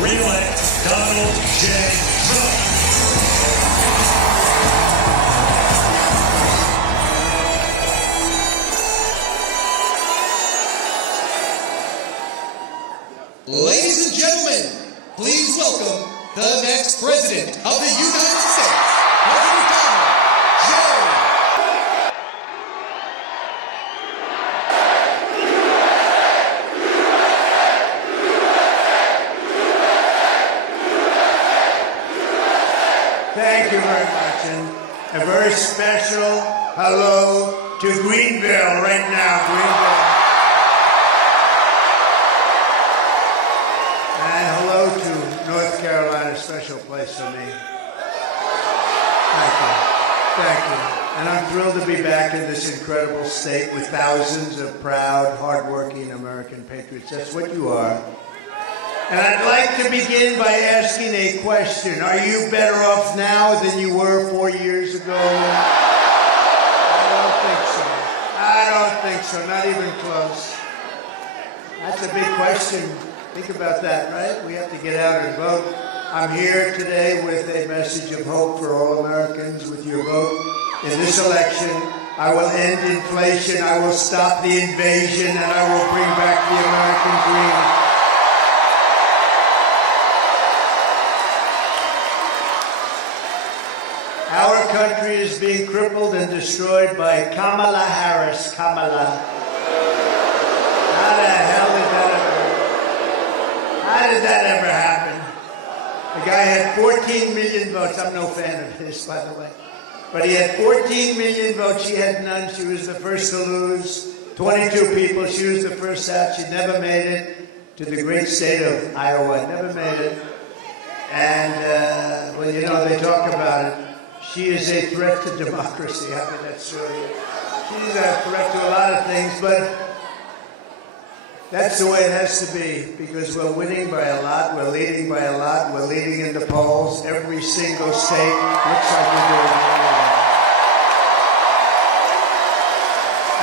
re-elect Donald J. Trump. Ladies and gentlemen, please welcome the next President of the United States, President Donald J. Thank you very much, and a very special hello to Greenville right now, Greenville. And hello to North Carolina, special place for me. Thank you. Thank you. And I'm thrilled to be back in this incredible state with thousands of proud, hardworking American patriots. That's what you are. And I'd like to begin by asking a question. Are you better off now than you were 4 years ago? I don't think so, not even close. That's a big question. Think about that, right? We have to get out and vote. I'm here today with a message of hope for all Americans. With your vote in this election, I will end inflation, I will stop the invasion, and I will bring back the American dream. Our country is being crippled and destroyed by Kamala Harris. Kamala. How the hell did that ever? How did that ever happen? The guy had 14 million votes. I'm no fan of his, by the way. But he had 14 million votes. She had none. She was the first to lose. 22 people. She was the first out. She never made it to the great state of Iowa. Never made it. And, well, you know, they talk about it. She is a threat to democracy. I mean, that's true. She's a threat to a lot of things, but that's the way it has to be, because we're winning by a lot, we're leading by a lot, we're leading in the polls. Every single state looks like we're doing really well.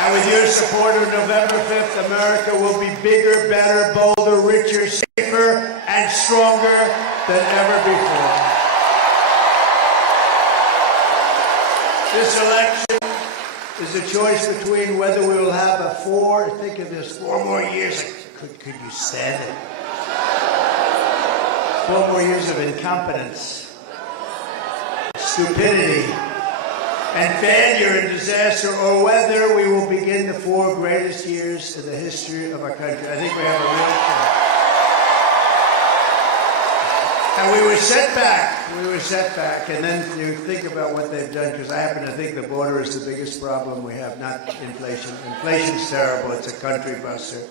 And with your support on November 5th, America will be bigger, better, bolder, richer, safer, and stronger than ever before. This election is a choice between whether we will have think of this, 4 more years. Could you stand it? 4 more years of incompetence, stupidity, and failure and disaster, or whether we will begin the 4 greatest years in the history of our country. I think we have a real chance. And we were set back, and then you think about what they've done, because I happen to think the border is the biggest problem we have, not inflation. Inflation's terrible, it's a country buster,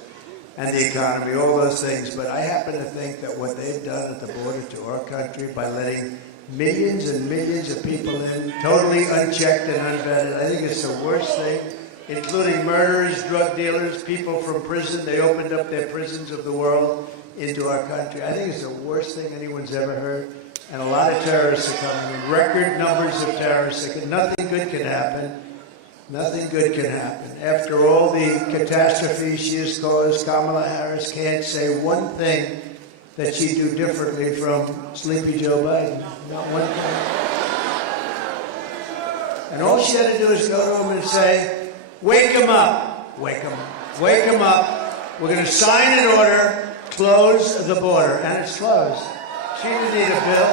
and the economy, all those things, but I happen to think that what they've done at the border to our country by letting millions and millions of people in, totally unchecked and unvetted, I think it's the worst thing, including murderers, drug dealers, people from prison. They opened up their prisons of the world into our country. I think it's the worst thing anyone's ever heard. And a lot of terrorists are coming in, record numbers of terrorists. Nothing good can happen. Nothing good can happen. After all the catastrophe she has caused, Kamala Harris can't say one thing that she'd do differently from Sleepy Joe Biden. Not one thing. And all she had to do is go to him and say, wake him up. Wake him up. Wake him up. We're going to sign an order. Close the border, and it's closed. She didn't need a bill.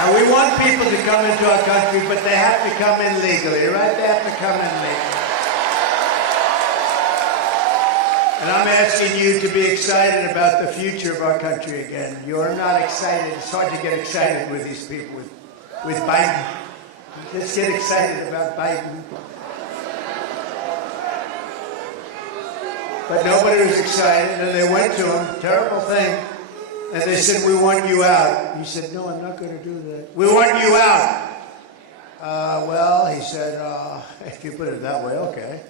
And we want people to come into our country, but they have to come in legally, right? They have to come in legally. And I'm asking you to be excited about the future of our country again. You're not excited. It's hard to get excited with these people, with Biden. Let's get excited about Biden. But nobody was excited, and they went to him, terrible thing, and they said, we want you out. He said, no, I'm not going to do that. We want you out. Well, he said, if you put it that way, okay.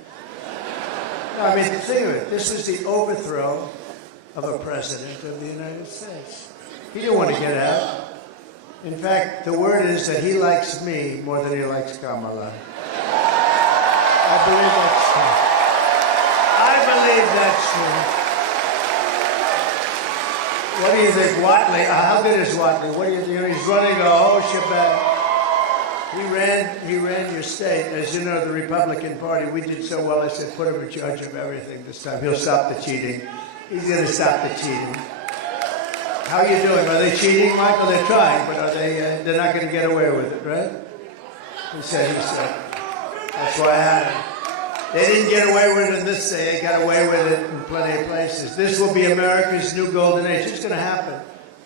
No, I mean, think of it. This was the overthrow of a president of the United States. He didn't want to get out. In fact, the word is that he likes me more than he likes Kamala. I believe that's true. I believe that's true. What do you think, Watley? How good is Watley? What do you think? He's running the whole shebang. He ran your state. As you know, the Republican Party, we did so well, I said, put him in charge of everything this time. He'll stop the cheating. He's going to stop the cheating. How are you doing? Are they cheating, Michael? They're trying, but they're not going to get away with it, right? He said. That's why I had him. They didn't get away with it in this day. They got away with it in plenty of places. This will be America's new golden age. It's going to happen.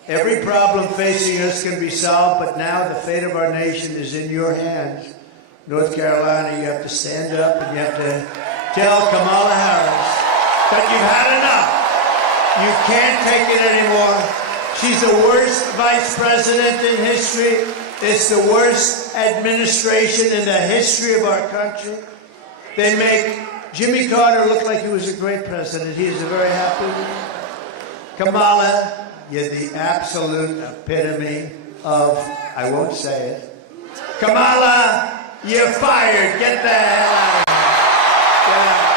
Every problem facing us can be solved, but now the fate of our nation is in your hands. North Carolina, you have to stand up and you have to tell Kamala Harris that you've had enough. You can't take it anymore. She's the worst vice president in history. It's the worst administration in the history of our country. They make Jimmy Carter look like he was a great president. He is a very happy man. Kamala, you're the absolute epitome of, I won't say it. Kamala, you're fired. Get the hell out of here. Get out.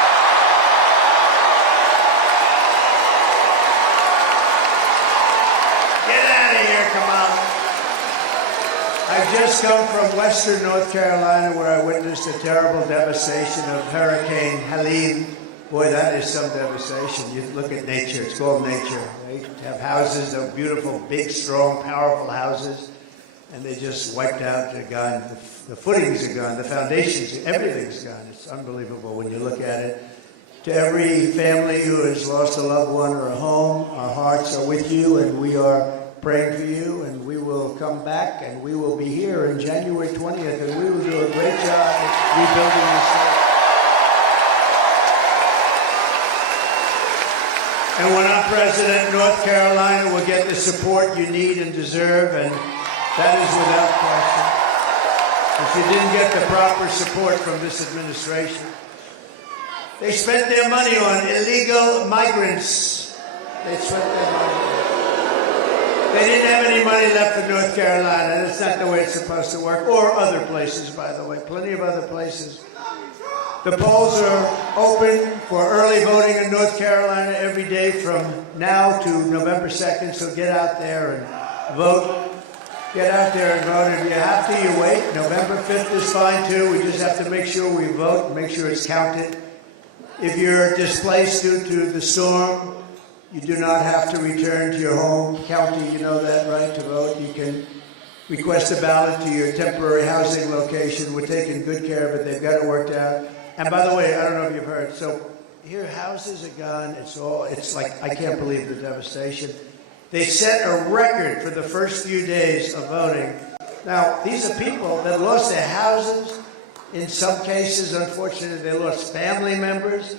Get out of here, Kamala. I've just come from western North Carolina where I witnessed a terrible devastation of Hurricane Helene. Boy, that is some devastation. You look at nature. It's called nature. They have houses, they're beautiful, big, strong, powerful houses, and they just wiped out. They're gone. The footings are gone. The foundations, everything's gone. It's unbelievable when you look at it. To every family who has lost a loved one or a home, our hearts are with you, and we are praying for you, and we will come back, and we will be here on January 20th, and we will do a great job at rebuilding this state. And when I'm president, North Carolina will get the support you need and deserve, and that is without question. If you didn't get the proper support from this administration, they spent their money on illegal migrants. They spent their money. They didn't have any money left for North Carolina. That's not the way it's supposed to work. Or other places, by the way. Plenty of other places. The polls are open for early voting in North Carolina every day from now to November 2nd. So get out there and vote. Get out there and vote. If you have to, you wait. November 5th is fine, too. We just have to make sure we vote and make sure it's counted. If you're displaced due to the storm, you do not have to return to your home county. You know that, right, to vote. You can request a ballot to your temporary housing location. We're taking good care of it. They've got it worked out. And by the way, I don't know if you've heard, so here houses are gone. It's like, I can't believe the devastation. They set a record for the first few days of voting. Now, these are people that lost their houses. In some cases, unfortunately, they lost family members.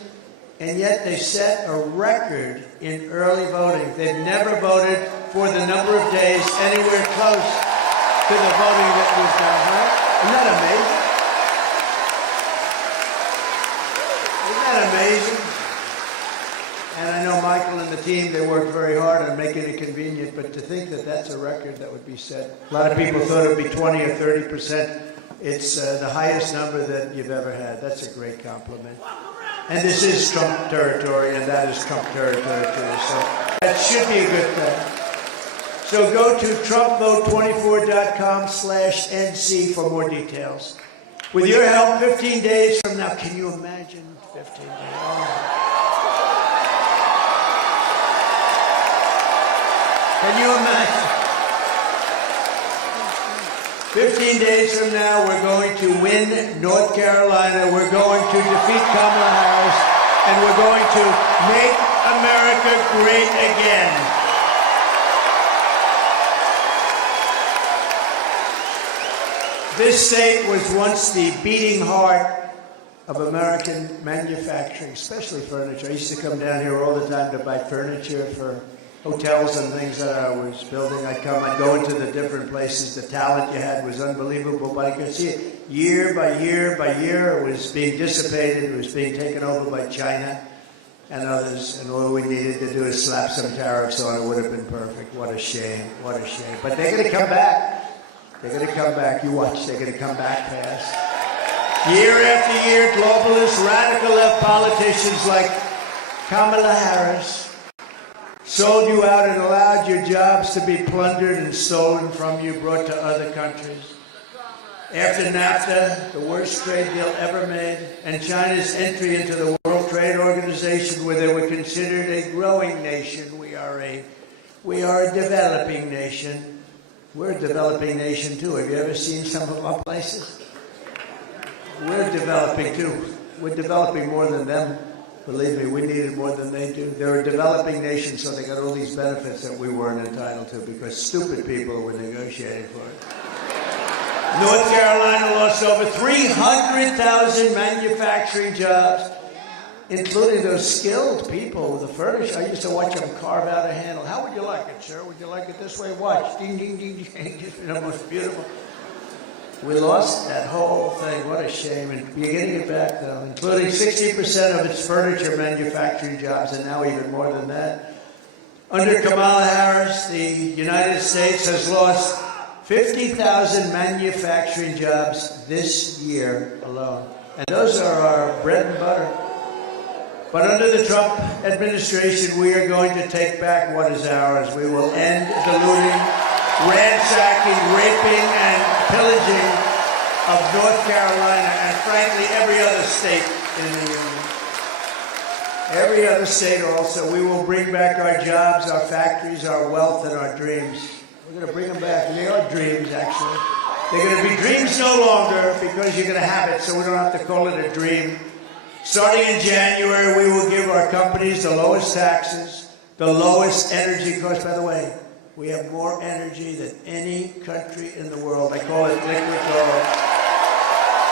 And yet they set a record in early voting. They've never voted for the number of days anywhere close to the voting that was done, right? Isn't that amazing? Isn't that amazing? And I know Michael and the team, they worked very hard on making it convenient, but to think that that's a record that would be set. A lot of people thought it would be 20 or 30%. It's the highest number that you've ever had. That's a great compliment. And this is Trump territory, and that is Trump territory too. So that should be a good thing. So go to TrumpVote24.com/NC for more details. With your help, 15 days from now, can you imagine 15 days? Can you imagine? 15 days from now, we're going to win North Carolina. We're going to defeat Kamala Harris. And we're going to make America great again. This state was once the beating heart of American manufacturing, especially furniture. I used to come down here all the time to buy furniture for hotels and things that I was building. I'd go into the different places. The talent you had was unbelievable, but I could see it year by year by year. It was being dissipated. It was being taken over by China and others, and all we needed to do is slap some tariffs on it. It would have been perfect. What a shame. What a shame. But they're going to come back. They're going to come back. You watch. They're going to come back fast. Year after year, globalist, radical left politicians like Kamala Harris sold you out and allowed your jobs to be plundered and stolen from you, brought to other countries. After NAFTA, the worst trade deal ever made, and China's entry into the World Trade Organization, where they were considered a growing nation, we are a developing nation. We're a developing nation too. Have you ever seen some of our places? We're developing too. We're developing more than them. Believe me, we need it more than they do. They're a developing nation, so they got all these benefits that we weren't entitled to because stupid people were negotiating for it. North Carolina lost over 300,000 manufacturing jobs, including those skilled people with the furniture. I used to watch them carve out a handle. How would you like it, sir? Would you like it this way? Watch. Ding, ding, ding, ding. You know, most beautiful. We lost that whole thing. What a shame. And you're getting it back, though, including 60% of its furniture manufacturing jobs, and now even more than that. Under Kamala Harris, the United States has lost 50,000 manufacturing jobs this year alone. And those are our bread and butter. But under the Trump administration, we are going to take back what is ours. We will end the looting, ransacking, raping, and pillaging of North Carolina and, frankly, every other state in the Union. Every other state also. We will bring back our jobs, our factories, our wealth, and our dreams. We're going to bring them back. They are dreams, actually. They're going to be dreams no longer because you're going to have it, so we don't have to call it a dream. Starting in January, we will give our companies the lowest taxes, the lowest energy costs. By the way, we have more energy than any country in the world. I call it liquid gold,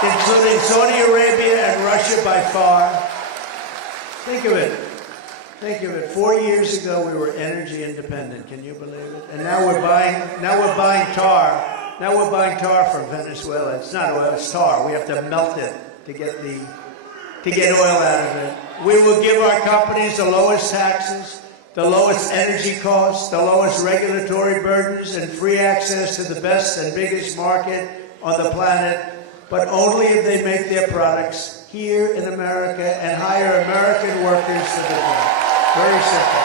including Saudi Arabia and Russia by far. Think of it. Think of it. 4 years ago, we were energy independent. Can you believe it? And now we're buying tar. Now we're buying tar from Venezuela. It's not oil, it's tar. We have to melt it to get oil out of it. We will give our companies the lowest taxes, the lowest energy costs, the lowest regulatory burdens, and free access to the best and biggest market on the planet, but only if they make their products here in America and hire American workers for the job. Very simple.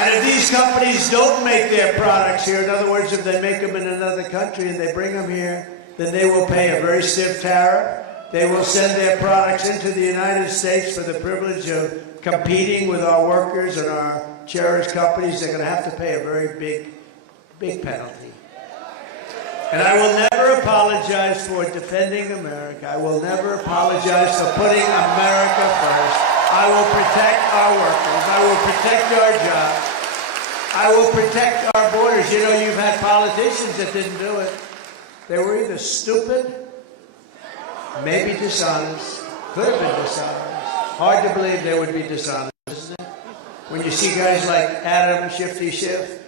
And if these companies don't make their products here, in other words, if they make them in another country and they bring them here, then they will pay a very stiff tariff. They will send their products into the United States for the privilege of competing with our workers and our cherished companies. They're going to have to pay a very big penalty. And I will never apologize for defending America. I will never apologize for putting America first. I will protect our workers. I will protect our jobs. I will protect our borders. You know, you've had politicians that didn't do it. They were either stupid, maybe dishonest, could have been dishonest. Hard to believe they would be dishonest, isn't it? When you see guys like Adam Shifty Schiff,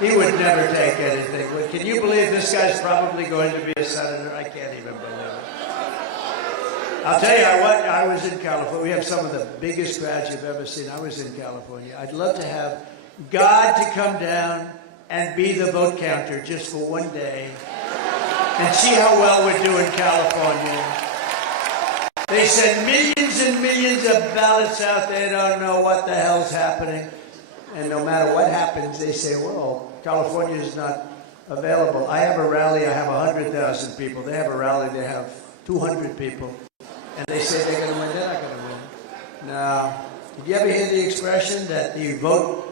he would never take anything. But can you believe this guy's probably going to be a senator? I can't even believe it. I'll tell you what, I was in California. We have some of the biggest crowds you've ever seen. I was in California. I'd love to have God to come down and be the vote counter just for one day and see how well we're doing, California. They send millions and millions of ballots out. They don't know what the hell's happening. And no matter what happens, they say, well, California is not available. I have a rally, I have 100,000 people. They have a rally, they have 200 people. And they say they're going to win, they're not going to win. Now, did you ever hear the expression that the vote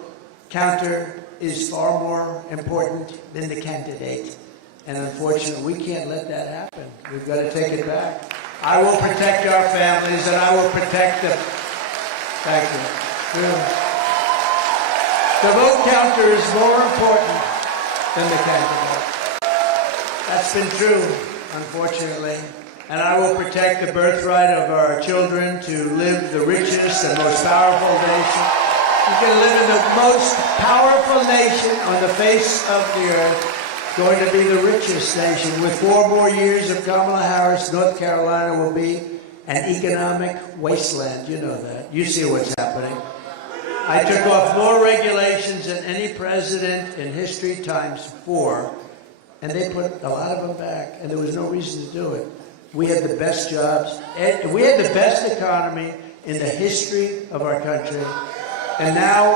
counter is far more important than the candidate? And unfortunately, we can't let that happen. We've got to take it back. I will protect our families, and I will protect them. Thank you. Yeah. The vote counter is more important than the candidate. That's been true, unfortunately. And I will protect the birthright of our children to live the richest and most powerful nation. You can live in the most powerful nation on the face of the earth. Going to be the richest nation. With 4 more years of Kamala Harris, North Carolina will be an economic wasteland. You know that. You see what's happening. I took off more regulations than any president in history ×4, and they put a lot of them back, and there was no reason to do it. We had the best jobs, we had the best economy in the history of our country. And now,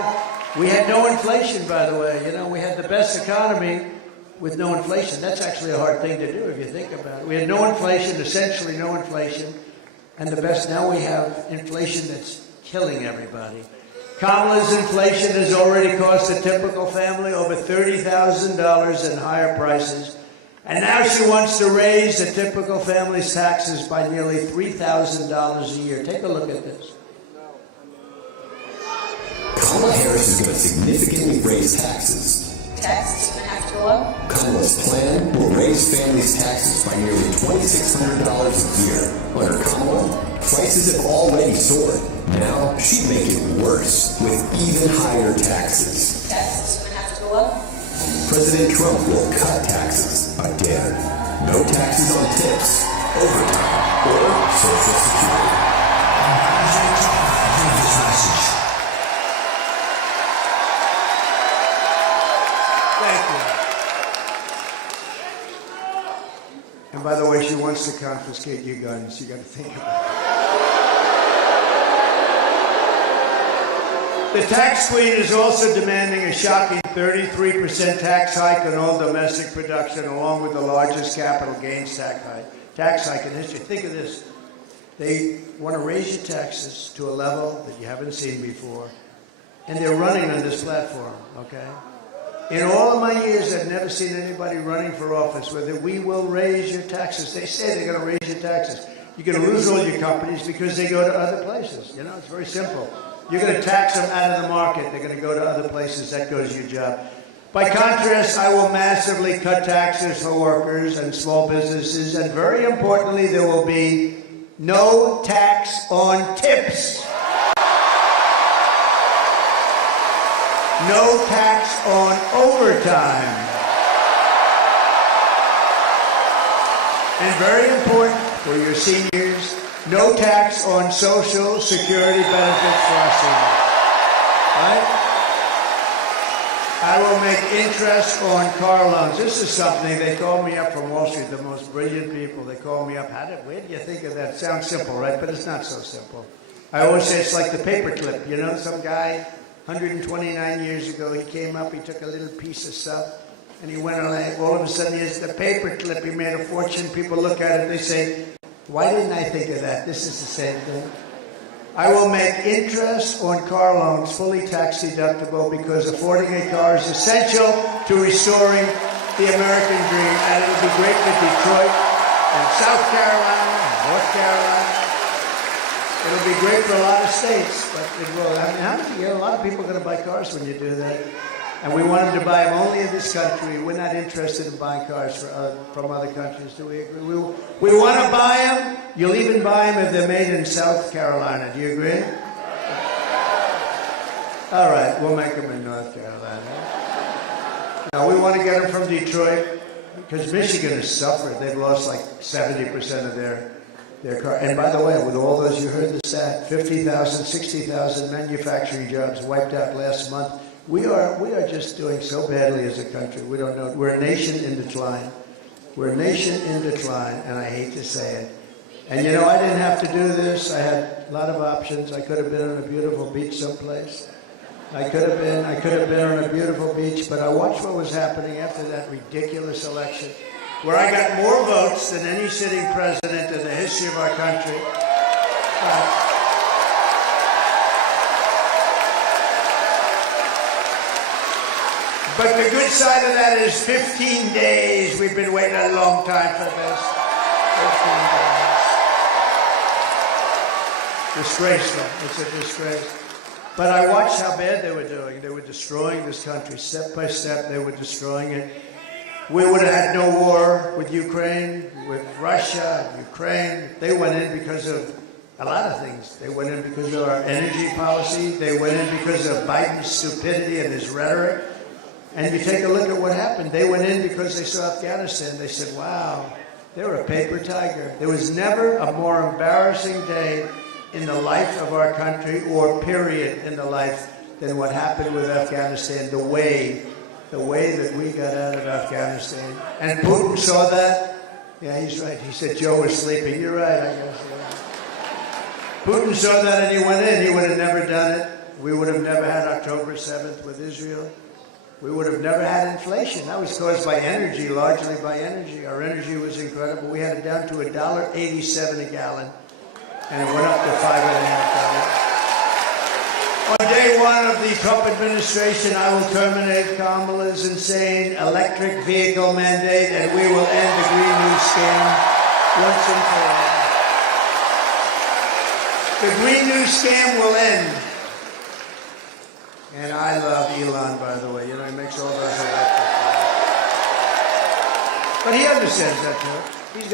we had no inflation, by the way. You know, we had the best economy with no inflation. That's actually a hard thing to do if you think about it. We had no inflation, essentially no inflation. And the best, now we have inflation that's killing everybody. Kamala's inflation has already cost a typical family over $30,000 in higher prices. And now she wants to raise a typical family's taxes by nearly $3,000 a year. Take a look at this. Kamala Harris is going to significantly raise taxes. Taxes are going to have to go up. Kamala's plan will raise families' taxes by nearly $2,600 a year. Under Kamala, prices have already soared. Now she'd make it worse with even higher taxes. Taxes are going to have to go up. President Trump will cut taxes again. No taxes on tips, overtime, or Social Security. President Trump gave this message. Thank you. And by the way, she wants to confiscate your guns. You got to think about it. The tax queen is also demanding a shocking 33% tax hike on all domestic production, along with the largest capital gains tax hike in history. Think of this. They want to raise your taxes to a level that you haven't seen before, and they're running on this platform, okay? In all of my years, I've never seen anybody running for office where we will raise your taxes. They say they're going to raise your taxes. You're going to lose all your companies because they go to other places. You know, it's very simple. You're going to tax them out of the market. They're going to go to other places. That goes your job. By contrast, I will massively cut taxes for workers and small businesses. And very importantly, there will be no tax on tips. No tax on overtime. And very important for your seniors, no tax on Social Security benefits for our seniors. Right? I will make interest on car loans. This is something, they called me up from Wall Street, the most brilliant people. They called me up, where did you think of that? Sounds simple, right? But it's not so simple. I always say it's like the paperclip. You know, some guy, 129 years ago, he came up, he took a little piece of stuff, and he went on, all of a sudden, he has the paperclip. He made a fortune. People look at it, they say, why didn't I think of that? This is the same thing. I will make interest on car loans fully tax deductible because affording a car is essential to restoring the American dream. And it will be great for Detroit and South Carolina and North Carolina. It'll be great for a lot of states, but it will. I mean, a lot of people are going to buy cars when you do that. And we want them to buy them only in this country. We're not interested in buying cars from other countries. Do we agree? We want to buy them. You'll even buy them if they're made in South Carolina. Do you agree? All right, we'll make them in North Carolina. Now, we want to get them from Detroit because Michigan has suffered. They've lost like 70% of their car. And by the way, with all those, you heard the stat, 50,000, 60,000 manufacturing jobs wiped out last month. We are just doing so badly as a country. We don't know. We're a nation in decline. We're a nation in decline, and I hate to say it. And you know, I didn't have to do this. I had a lot of options. I could have been on a beautiful beach someplace. I could have been on a beautiful beach, but I watched what was happening after that ridiculous election, where I got more votes than any sitting president in the history of our country. But the good side of that is 15 days. We've been waiting a long time for this. 15 days. Disgraceful. It's a disgrace. But I watched how bad they were doing. They were destroying this country step by step. They were destroying it. We would have had no war with Ukraine, with Russia, Ukraine. They went in because of a lot of things. They went in because of our energy policy. They went in because of Biden's stupidity and his rhetoric. And you take a look at what happened. They went in because they saw Afghanistan. They said, wow, they're a paper tiger. There was never a more embarrassing day in the life of our country, or period in the life, than what happened with Afghanistan, the way that we got out of Afghanistan. And Putin saw that. Yeah, he's right. He said Joe was sleeping. You're right, I guess. Yeah. Putin saw that and he went in. He would have never done it. We would have never had October 7th with Israel. We would have never had inflation. That was caused by energy, largely by energy. Our energy was incredible. We had it down to $1.87 a gallon, and it went up to $5.50. On day one of the Trump administration, I will terminate Kamala's insane electric vehicle mandate, and we will end the Green New scam once and for all. The Green New scam will end. And I love Elon, by the way. You know, he makes all those electric cars. But he understands that, too. He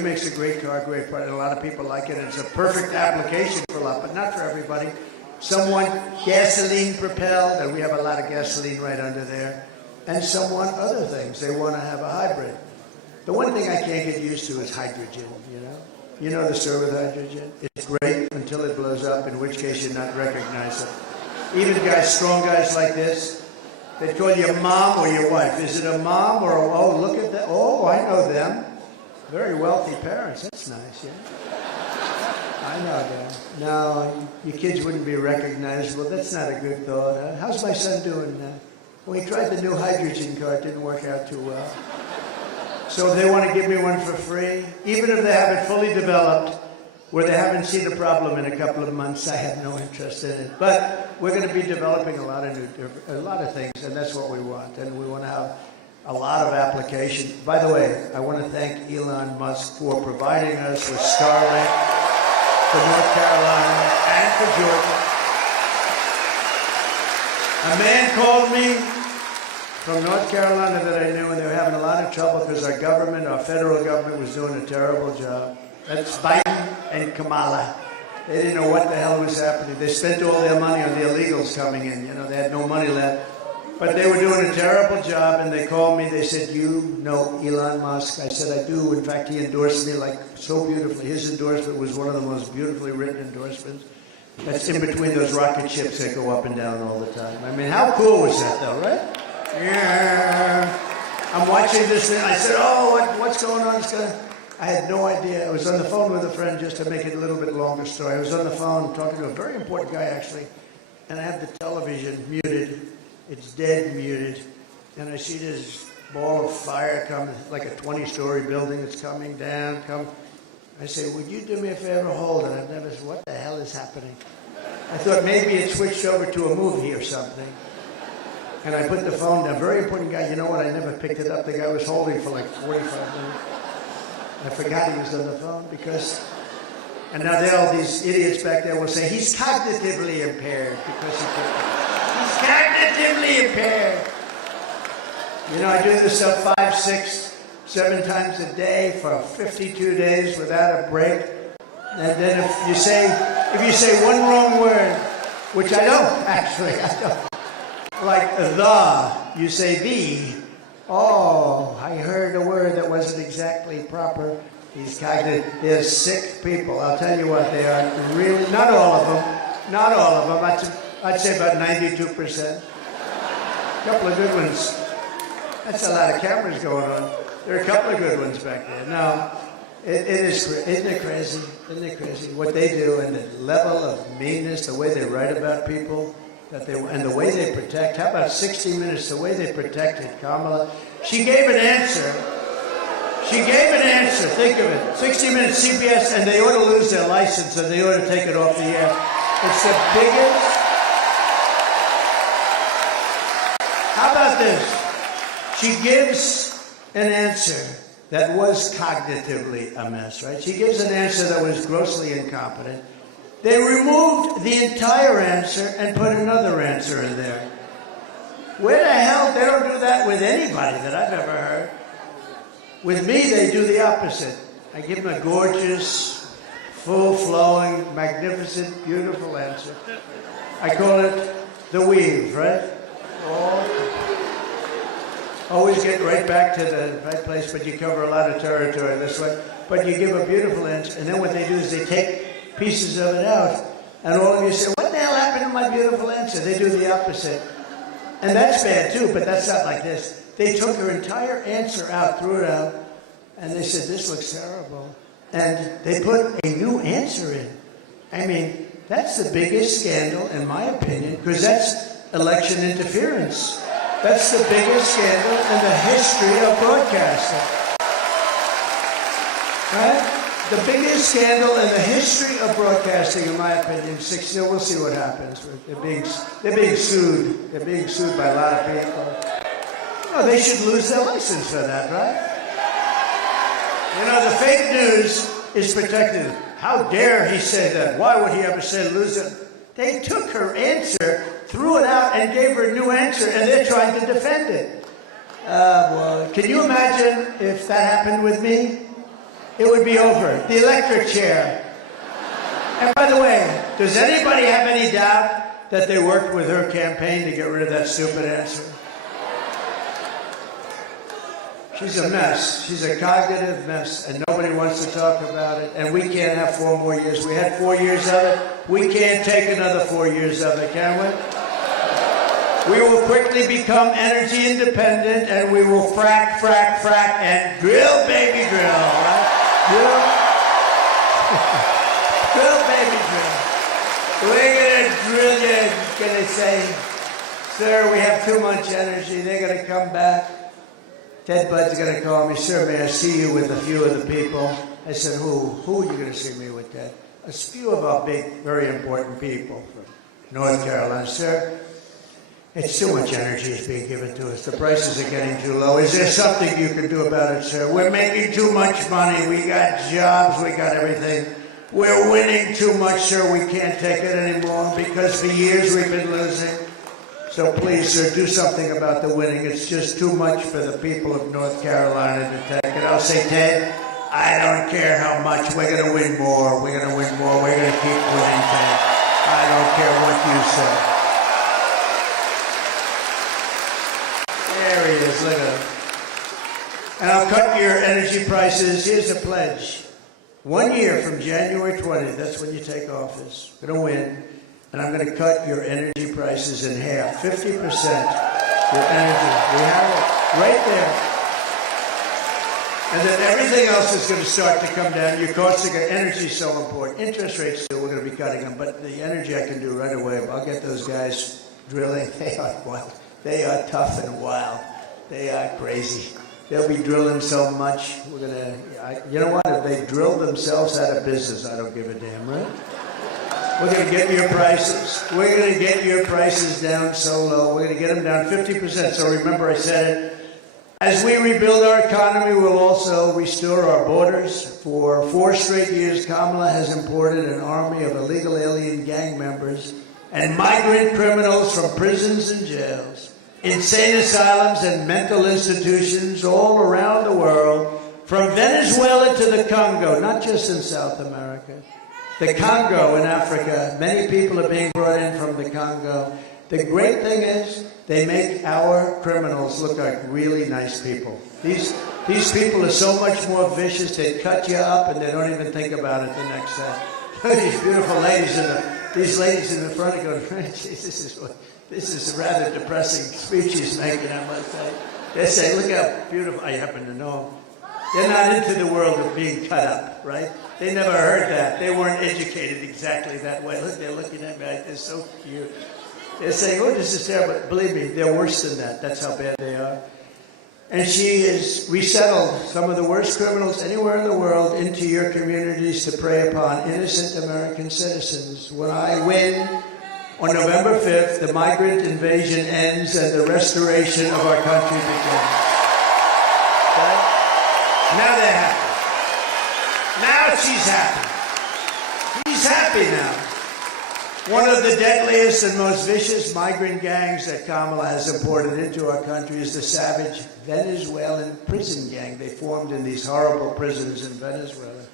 makes a great car, great product. A lot of people like it. It's a perfect application for a lot, but not for everybody. Some want gasoline propelled, and we have a lot of gasoline right under there. And some want other things. They want to have a hybrid. The one thing I can't get used to is hydrogen, you know? You know the story with hydrogen? It's great until it blows up, in which case you're not recognize it. Even guys, strong guys like this, they call you mom or your wife. Is it a mom or a, oh, look at that. Oh, I know them. Very wealthy parents. That's nice, yeah. I know them. No, your kids wouldn't be recognizable. That's not a good thought. How's my son doing now? Well, he tried the new hydrogen car. It didn't work out too well. So if they want to give me one for free, even if they have it fully developed, where they haven't seen a problem in a couple of months, I have no interest in it. But we're going to be developing a lot of things, and that's what we want. And we want to have a lot of application. By the way, I want to thank Elon Musk for providing us with Starlink for North Carolina and for Georgia. A man called me from North Carolina that I knew, and they were having a lot of trouble because our government, our federal government, was doing a terrible job. That's Biden and Kamala. They didn't know what the hell was happening. They spent all their money on the illegals coming in. You know, they had no money left. But they were doing a terrible job, and they called me. They said, you know Elon Musk? I said, I do. In fact, he endorsed me like so beautifully. His endorsement was one of the most beautifully written endorsements. That's in between those rocket ships that go up and down all the time. I mean, how cool was that, though, right? Yeah. I'm watching this thing. I said, oh, what's going on? I had no idea. I was on the phone with a friend, just to make it a little bit longer story. I was on the phone talking to a very important guy, actually, and I have the television muted. It's dead muted. And I see this ball of fire come, like a 20-story building that's coming down. I say, would you do me a favor? Hold it. I've never said, what the hell is happening? I thought maybe it switched over to a movie or something. And I put the phone down. Very important guy. You know what? I never picked it up. The guy was holding for like 45 minutes. I forgot he was on the phone because, and now all these idiots back there will say, he's cognitively impaired because he's cognitively impaired. You know, I do this stuff 5, 6, 7 times a day for 52 days without a break. And then if you say one wrong word, which I don't, actually, I don't. Like the, you say the. Oh, I heard a word that wasn't exactly proper. These cognitive, they're sick people. I'll tell you what, they are really, not all of them. I'd say about 92%. A couple of good ones. That's a lot of cameras going on. There are a couple of good ones back there. No, isn't it crazy? Isn't it crazy what they do and the level of meanness, the way they write about people, and the way they protect. How about 60 Minutes? The way they protected Kamala. She gave an answer. Think of it. 60 Minutes, CBS, and they ought to lose their license and they ought to take it off the air. It's the biggest. How about this? She gives an answer that was cognitively a mess, right? She gives an answer that was grossly incompetent. They removed the entire answer and put another answer in there. Where the hell? They don't do that with anybody that I've ever heard. With me, they do the opposite. I give them a gorgeous, full-flowing, magnificent, beautiful answer. I call it the weave, right? Always get right back to the right place, but you cover a lot of territory this way. But you give a beautiful answer, and then what they do is they take pieces of it out, and all of you say, what the hell happened to my beautiful answer? They do the opposite. And that's bad too, but that's not like this. They took her entire answer out, threw it out, and they said, this looks terrible. And they put a new answer in. I mean, that's the biggest scandal, in my opinion, because that's election interference. That's the biggest scandal in the history of broadcasting. Right? The biggest scandal in the history of broadcasting, in my opinion. We'll see what happens. They're being sued. They're being sued by a lot of people. Oh, they should lose their license for that, right? You know, the fake news is protected. How dare he say that? Why would he ever say lose it? They took her answer, threw it out, and gave her a new answer, and they're trying to defend it. Well, can you imagine if that happened with me? It would be over. The electric chair. And by the way, does anybody have any doubt that they worked with her campaign to get rid of that stupid answer? She's a mess. She's a cognitive mess, and nobody wants to talk about it. And we can't have 4 more years. We had 4 years of it. We can't take another 4 years of it, can we? We will quickly become energy independent, and we will frack, and drill, baby, drill, right? Drill, drill, baby, drill. We're gonna drill you. Gonna say, sir, we have too much energy. They're gonna come back. Ted Budd's gonna call me, sir, may I see you with a few of the people? I said, who are you gonna see me with, Ted? A few of our big, very important people from North Carolina, sir. It's too much energy is being given to us. The prices are getting too low. Is there something you can do about it, sir? We're making too much money. We got jobs. We got everything. We're winning too much, sir. We can't take it anymore because for years we've been losing. So please, sir, do something about the winning. It's just too much for the people of North Carolina to take it. I'll say, Ted, I don't care how much. We're going to win more. We're going to win more. We're going to keep winning, Ted. I don't care what you say. There he is, look at him. And I'll cut your energy prices. Here's a pledge. 1 year from January 20th, that's when you take office. We're going to win. And I'm going to cut your energy prices in half. 50% your energy. We have it right there. And then everything else is going to start to come down. Your costs are going to, energy is so important. Interest rates too, we're going to be cutting them. But the energy I can do right away. I'll get those guys drilling. They are wild. They are tough and wild. They are crazy. They'll be drilling so much. We're going to, you know what? If they drill themselves out of business, I don't give a damn, right? We're going to get your prices. We're going to get your prices down so low. We're going to get them down 50%. So remember I said it. As we rebuild our economy, we'll also restore our borders. For 4 straight years, Kamala has imported an army of illegal alien gang members and migrant criminals from prisons and jails, insane asylums and mental institutions all around the world, from Venezuela to the Congo, not just in South America. The Congo in Africa, many people are being brought in from the Congo. The great thing is they make our criminals look like really nice people. These people are so much more vicious, they cut you up and they don't even think about it the next day. These beautiful ladies these ladies in the front are going, this is a rather depressing speech he's making, I must say. They say, look how beautiful, I happen to know. They're not into the world of being cut up, right? They never heard that. They weren't educated exactly that way. Look, they're looking at me like they're so cute. They're saying, oh, this is terrible. Believe me, they're worse than that. That's how bad they are. And she has resettled some of the worst criminals anywhere in the world into your communities to prey upon innocent American citizens. When I win on November 5th, the migrant invasion ends and the restoration of our country begins. Okay? Now they're happy. Now she's happy. He's happy now. One of the deadliest and most vicious migrant gangs that Kamala has imported into our country is the savage Venezuelan prison gang. They formed in these horrible prisons in Venezuela.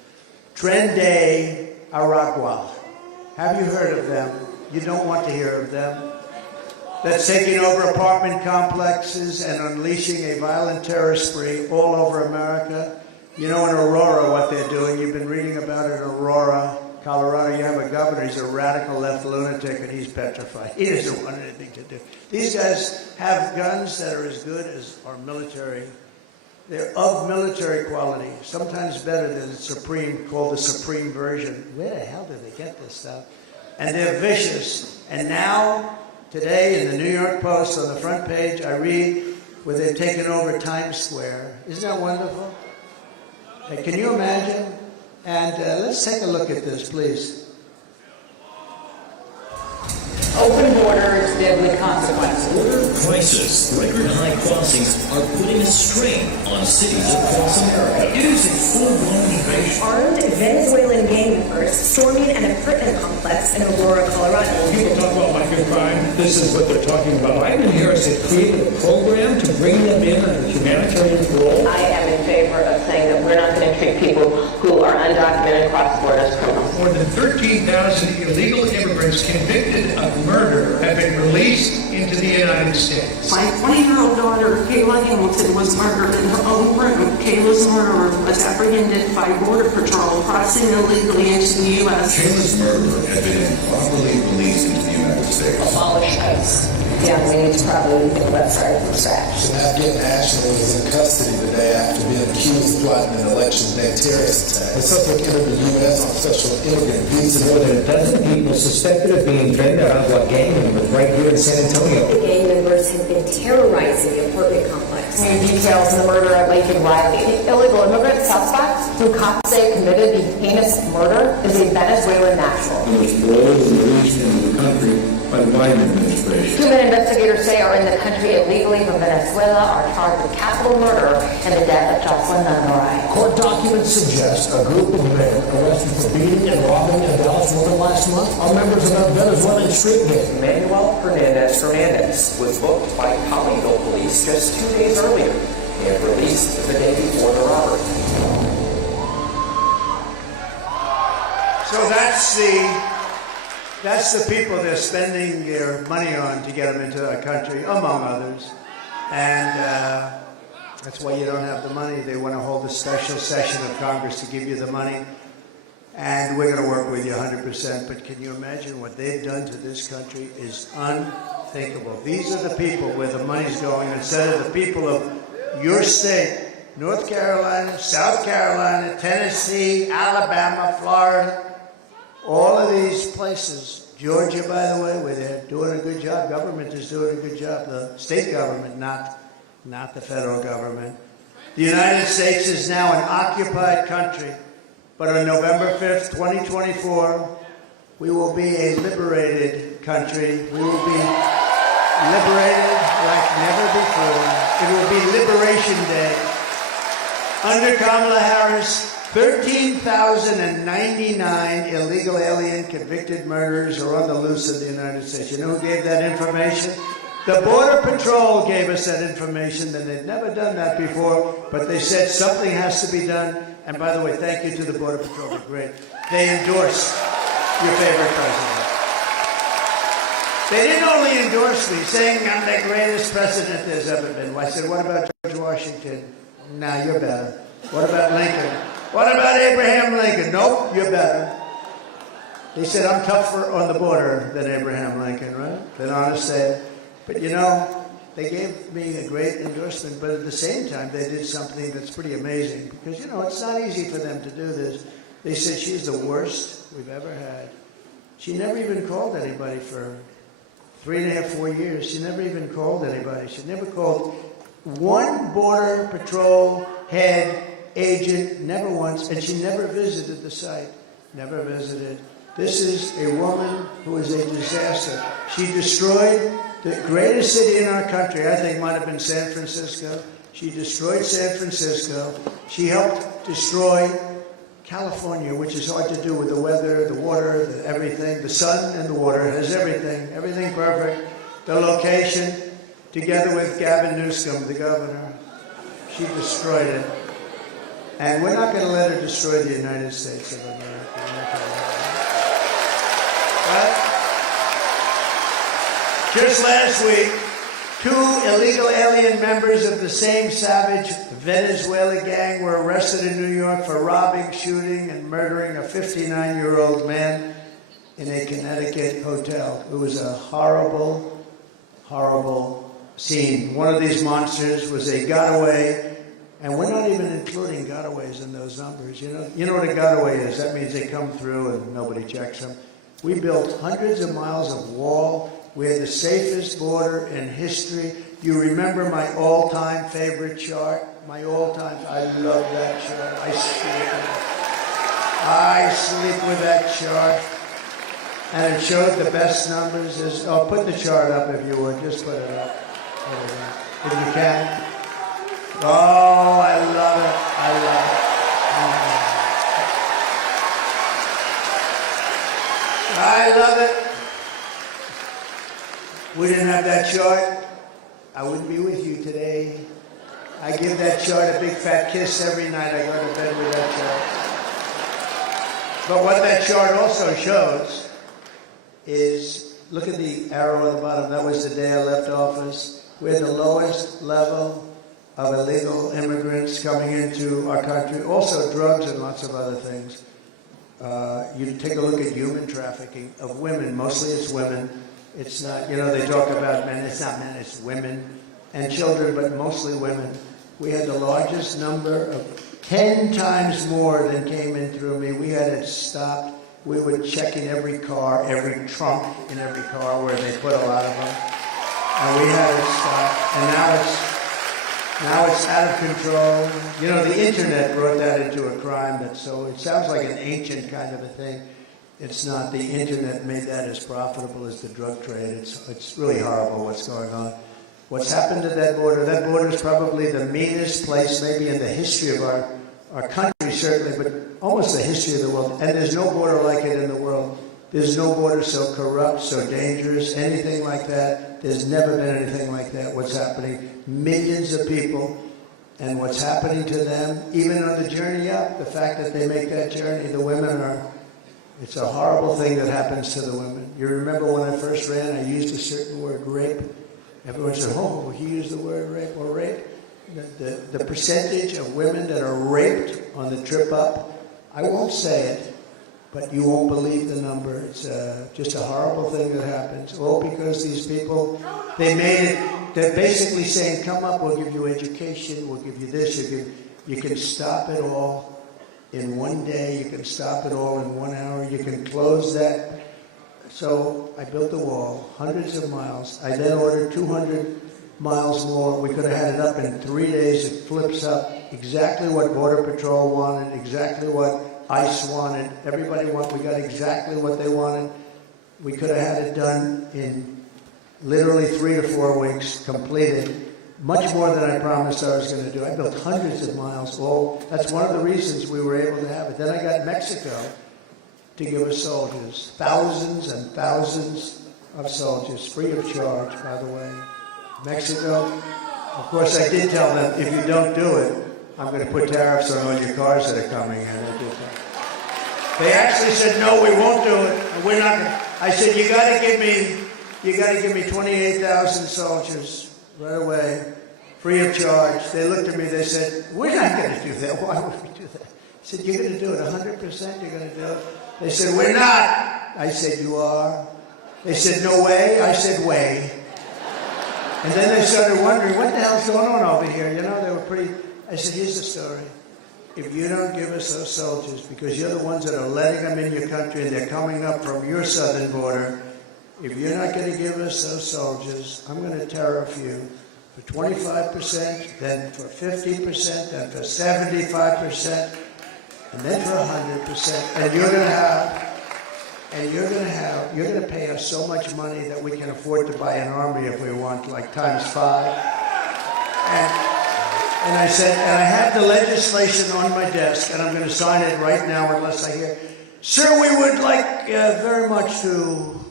Tren de Aragua. Have you heard of them? You don't want to hear of them. That's taking over apartment complexes and unleashing a violent terror spree all over America. You know in Aurora what they're doing. You've been reading about it in Aurora, Colorado. You have a governor, he's a radical left lunatic, and he's petrified. He doesn't want anything to do. These guys have guns that are as good as our military They're of military quality, sometimes better than the Supreme, called the Supreme version. Where the hell did they get this stuff? And they're vicious. And now, today, in the New York Post, on the front page, I read where they've taken over Times Square. Isn't that wonderful? Hey, can you imagine? And let's take a look at this, please. Open borders, deadly consequences. Border crisis, record high crossings are putting a strain on cities across America. It is a full-blown invasion. Armed Venezuelan gang members storming an apartment complex in Aurora, Colorado. People talk about life and crime. This is what they're talking about. Biden and Harris have created a program to bring them in under humanitarian parole. I am in favor of saying that we're not going to treat people who are undocumented across the border as criminals. More than 13,000 illegal immigrants convicted of murder have been released into the United States. My 20-year-old daughter, Kayla Hamilton, was murdered in her own room. Kayla's murderer was apprehended by Border Patrol crossing illegally into the U.S. Kayla's murderer had been improperly released into the United States. Abolish ICE. Yeah, we need to probably get the website from scratch. An Afghan national is in custody today after being accused of plotting an election day terrorist attack. The suspect entered the U.S. on special immigrant visa. More than a dozen people suspected of being trained out of a gang members right here in San Antonio. The gang members have been terrorizing the apartment complex. New details in the murder of Laken Riley. The illegal immigrant suspect who cops say committed the heinous murder is a Venezuelan national. He was paroled and released into the country by the Biden administration. 2 men investigators say are in the country illegally from Venezuela are charged with capital murder and the death of Jocelyn Nungaray. Court documents suggest a group of men arrested for beating and robbing a Dallas woman last month are members of a Venezuelan street gang. Manuel Hernandez was booked by Colleyville police just 2 days earlier and released the day before the robbery. So that's the people they're spending their money on to get them into our country, among others. And that's why you don't have the money. They want to hold a special session of Congress to give you the money. And we're going to work with you 100%. But can you imagine what they've done to this country is unthinkable. These are the people where the money's going instead of the people of your state, North Carolina, South Carolina, Tennessee, Alabama, Florida. All of these places, Georgia, by the way, where they're doing a good job. Government is doing a good job. The state government, not the federal government. The United States is now an occupied country. But on November 5th, 2024, we will be a liberated country. We will be liberated like never before. It will be Liberation Day. Under Kamala Harris, 13,099 illegal alien convicted murderers are on the loose in the United States. You know who gave that information? The Border Patrol gave us that information, and they'd never done that before, but they said something has to be done. And by the way, thank you to the Border Patrol. They're great. They endorsed your favorite president. They didn't only endorse me, saying I'm the greatest president there's ever been. I said, what about George Washington? Nah, you're better. What about Lincoln? What about Abraham Lincoln? Nope, you're better. They said I'm tougher on the border than Abraham Lincoln, right? Than honest said. But you know, they gave me a great endorsement, but at the same time, they did something that's pretty amazing. Because, you know, it's not easy for them to do this. They said she's the worst we've ever had. She never even called anybody for 3.5, 4 years. She never even called anybody. She never called one Border Patrol head, agent, never once, and she never visited the site. Never visited. This is a woman who is a disaster. She destroyed the greatest city in our country, I think might have been San Francisco. She destroyed San Francisco. She helped destroy California, which is hard to do with the weather, the water, everything. The sun and the water has everything. Everything perfect. The location, together with Gavin Newsom, the governor. She destroyed it. And we're not going to let her destroy the United States of America. Right? Just last week, 2 illegal alien members of the same savage Venezuela gang were arrested in New York for robbing, shooting, and murdering a 59-year-old man in a Connecticut hotel. It was a horrible, horrible scene. One of these monsters was a got away And we're not even including gotaways in those numbers. You know what a gotaway is? That means they come through and nobody checks them. We built hundreds of miles of wall. We had the safest border in history. You remember my all-time favorite chart? My all-time, I love that chart. I sleep with that chart. And it showed the best numbers. Put the chart up if you would. Just put it up. If you can. Oh, I love it. I love it. I love it. We didn't have that chart, I wouldn't be with you today. I give that chart a big fat kiss every night I go to bed with that chart. But what that chart also shows is, look at the arrow at the bottom. That was the day I left office. We're the lowest level of illegal immigrants coming into our country. Also drugs and lots of other things. You take a look at human trafficking of women. Mostly it's women. It's not, they talk about men. It's not men, it's women and children, but mostly women. We had the largest number of 10 times more than came in through me. We had it stopped. We were checking every car, every trunk in every car where they put a lot of them. And we had it stopped. And now it's out of control. The internet brought that into a crime. So it sounds like an ancient kind of a thing. It's not. The internet made that as profitable as the drug trade. It's really horrible what's going on. What's happened to that border is probably the meanest place maybe in the history of our country, certainly, but almost the history of the world. And there's no border like it in the world. There's no border so corrupt, so dangerous, anything like that. There's never been anything like that. What's happening? Millions of people, and what's happening to them, even on the journey up, the fact that they make that journey, the women are, it's a horrible thing that happens to the women. You remember when I first ran, I used a certain word, rape. Everyone said, oh, he used the word rape. Or rape. The percentage of women that are raped on the trip up, I won't say it, but you won't believe the number. It's just a horrible thing that happens. All because these people, they're basically saying, come up, we'll give you education, we'll give you this, you can stop it all in one day, you can stop it all in 1 hour, you can close that. So I built the wall, hundreds of miles. I then ordered 200 miles more. We could have had it up in 3 days. It flips up exactly what Border Patrol wanted, exactly what ICE wanted. Everybody wanted. We got exactly what they wanted. We could have had it done in literally 3 to 4 weeks, completed. Much more than I promised I was going to do. I built hundreds of miles. That's one of the reasons we were able to have it. Then I got Mexico to give us soldiers, thousands and thousands of soldiers, free of charge, by the way. Mexico, of course, I did tell them, if you don't do it, I'm going to put tariffs on all your cars that are coming in. They actually said, no, we won't do it. We're not going to. I said, you got to give me 28,000 soldiers right away, free of charge. They looked at me, they said, we're not going to do that. Why would we do that? I said, you're going to do it 100%, you're going to do it. They said, we're not. I said, you are. They said, no way. I said, way. And then they started wondering, what the hell's going on over here? They were pretty. I said, here's the story. If you don't give us those soldiers, because you're the ones that are letting them in your country and they're coming up from your southern border, if you're not going to give us those soldiers, I'm going to tariff you for 25%, then for 50%, then for 75%, and then for 100%, and you're going to pay us so much money that we can afford to buy an army if we want, like times 5. And I said, and I have the legislation on my desk, and I'm going to sign it right now unless I hear, sir, we would like very much to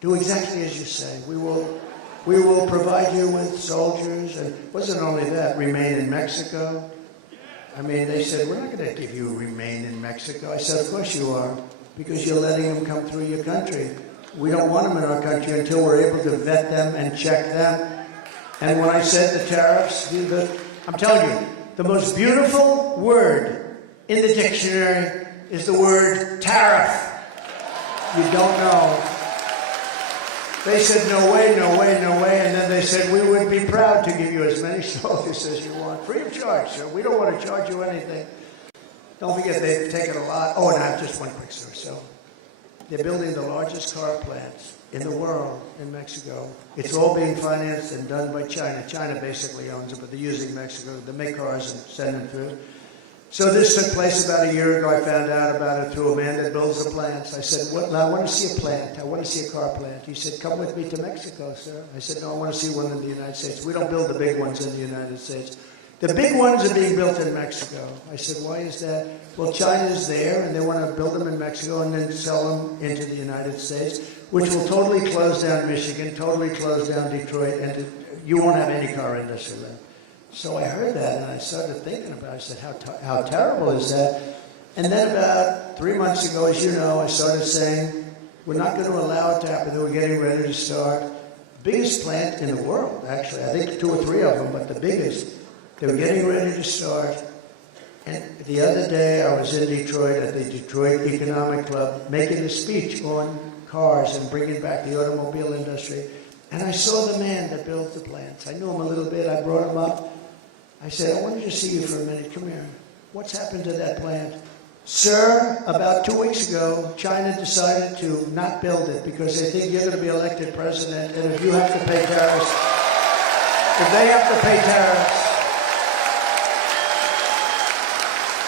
do exactly as you say. We will provide you with soldiers, and it wasn't only that, remain in Mexico. I mean, they said, we're not going to give you remain in Mexico. I said, of course you are, because you're letting them come through your country. We don't want them in our country until we're able to vet them and check them. And when I said the tariffs, I'm telling you, the most beautiful word in the dictionary is the word tariff. You don't know. They said, no way, no way, no way. And then they said, we would be proud to give you as many soldiers as you want, free of charge, sir. We don't want to charge you anything. Don't forget, they've taken a lot. Oh, and I have just one quick story. So they're building the largest car plants in the world in Mexico. It's all being financed and done by China. China basically owns it, but they're using Mexico. They make cars and send them through. So this took place about a year ago. I found out about it through a man that builds the plants. I said, "What? I want to see a plant. I want to see a car plant." He said, "Come with me to Mexico, sir." I said, "No, I want to see one in the United States. We don't build the big ones in the United States. The big ones are being built in Mexico." I said, "Why is that?" "Well, China's there, and they want to build them in Mexico and then sell them into the United States, which will totally close down Michigan, totally close down Detroit, and you won't have any car industry left." So I heard that, and I started thinking about it. I said, how terrible is that? And then about 3 months ago, as you know, I started saying, we're not going to allow it to happen. We're getting ready to start. Biggest plant in the world, actually. I think 2 or 3 of them, but the biggest. They were getting ready to start. And the other day, I was in Detroit at the Detroit Economic Club making a speech on cars and bringing back the automobile industry. And I saw the man that built the plants. I knew him a little bit. I brought him up. I said, "I wanted to see you for a minute. Come here. What's happened to that plant?" "Sir, about 2 weeks ago, China decided to not build it because they think you're going to be elected president, and if you have to pay tariffs, if they have to pay tariffs,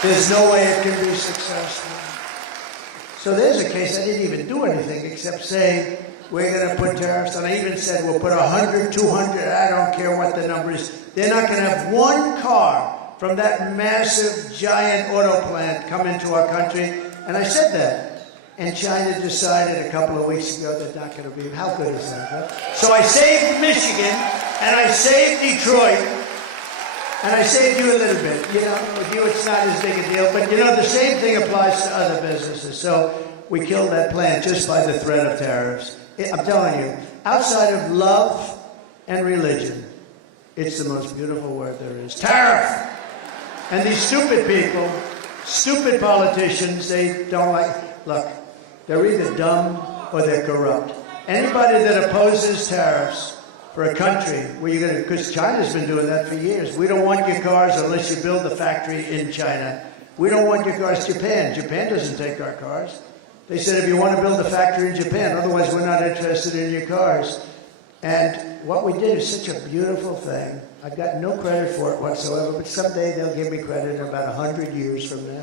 there's no way it can be successful." So there's a case. I didn't even do anything except say, we're going to put tariffs on. I even said, we'll put 100, 200, I don't care what the number is. They're not going to have one car from that massive, giant auto plant come into our country. And I said that. And China decided a couple of weeks ago they're not going to be. How good is that? Right? So I saved Michigan, and I saved Detroit, and I saved you a little bit. You know, with you it's not as big a deal. But, you know, the same thing applies to other businesses. So we killed that plant just by the threat of tariffs. I'm telling you, outside of love and religion, it's the most beautiful word there is. Tariff! And these stupid people, stupid politicians, they don't like, look, they're either dumb or they're corrupt. Anybody that opposes tariffs for a country where you're going to, because China's been doing that for years. We don't want your cars unless you build the factory in China. We don't want your cars. Japan doesn't take our cars. They said, if you want to build a factory in Japan, otherwise we're not interested in your cars. And what we did is such a beautiful thing. I've got no credit for it whatsoever, but someday they'll give me credit in about 100 years from now.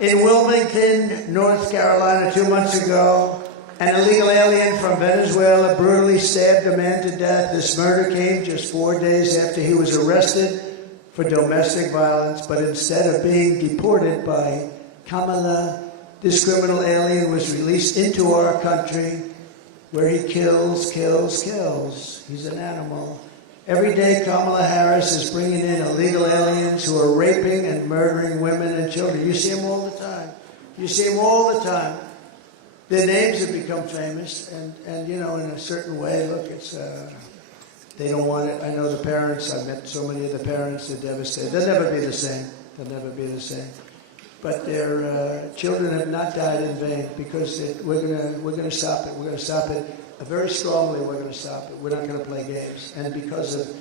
In Wilmington, North Carolina, 2 months ago, an illegal alien from Venezuela brutally stabbed a man to death. This murder came just 4 days after he was arrested for domestic violence, but instead of being deported by Kamala, this criminal alien was released into our country where he kills. He's an animal. Every day, Kamala Harris is bringing in illegal aliens who are raping and murdering women and children. You see them all the time. You see them all the time. Their names have become famous, and you know, in a certain way, look, it's, they don't want it. I know the parents. I've met so many of the parents. They're devastated. They'll never be the same. They'll never be the same. But their children have not died in vain because we're going to stop it. We're going to stop it very strongly. We're going to stop it. We're not going to play games. And because of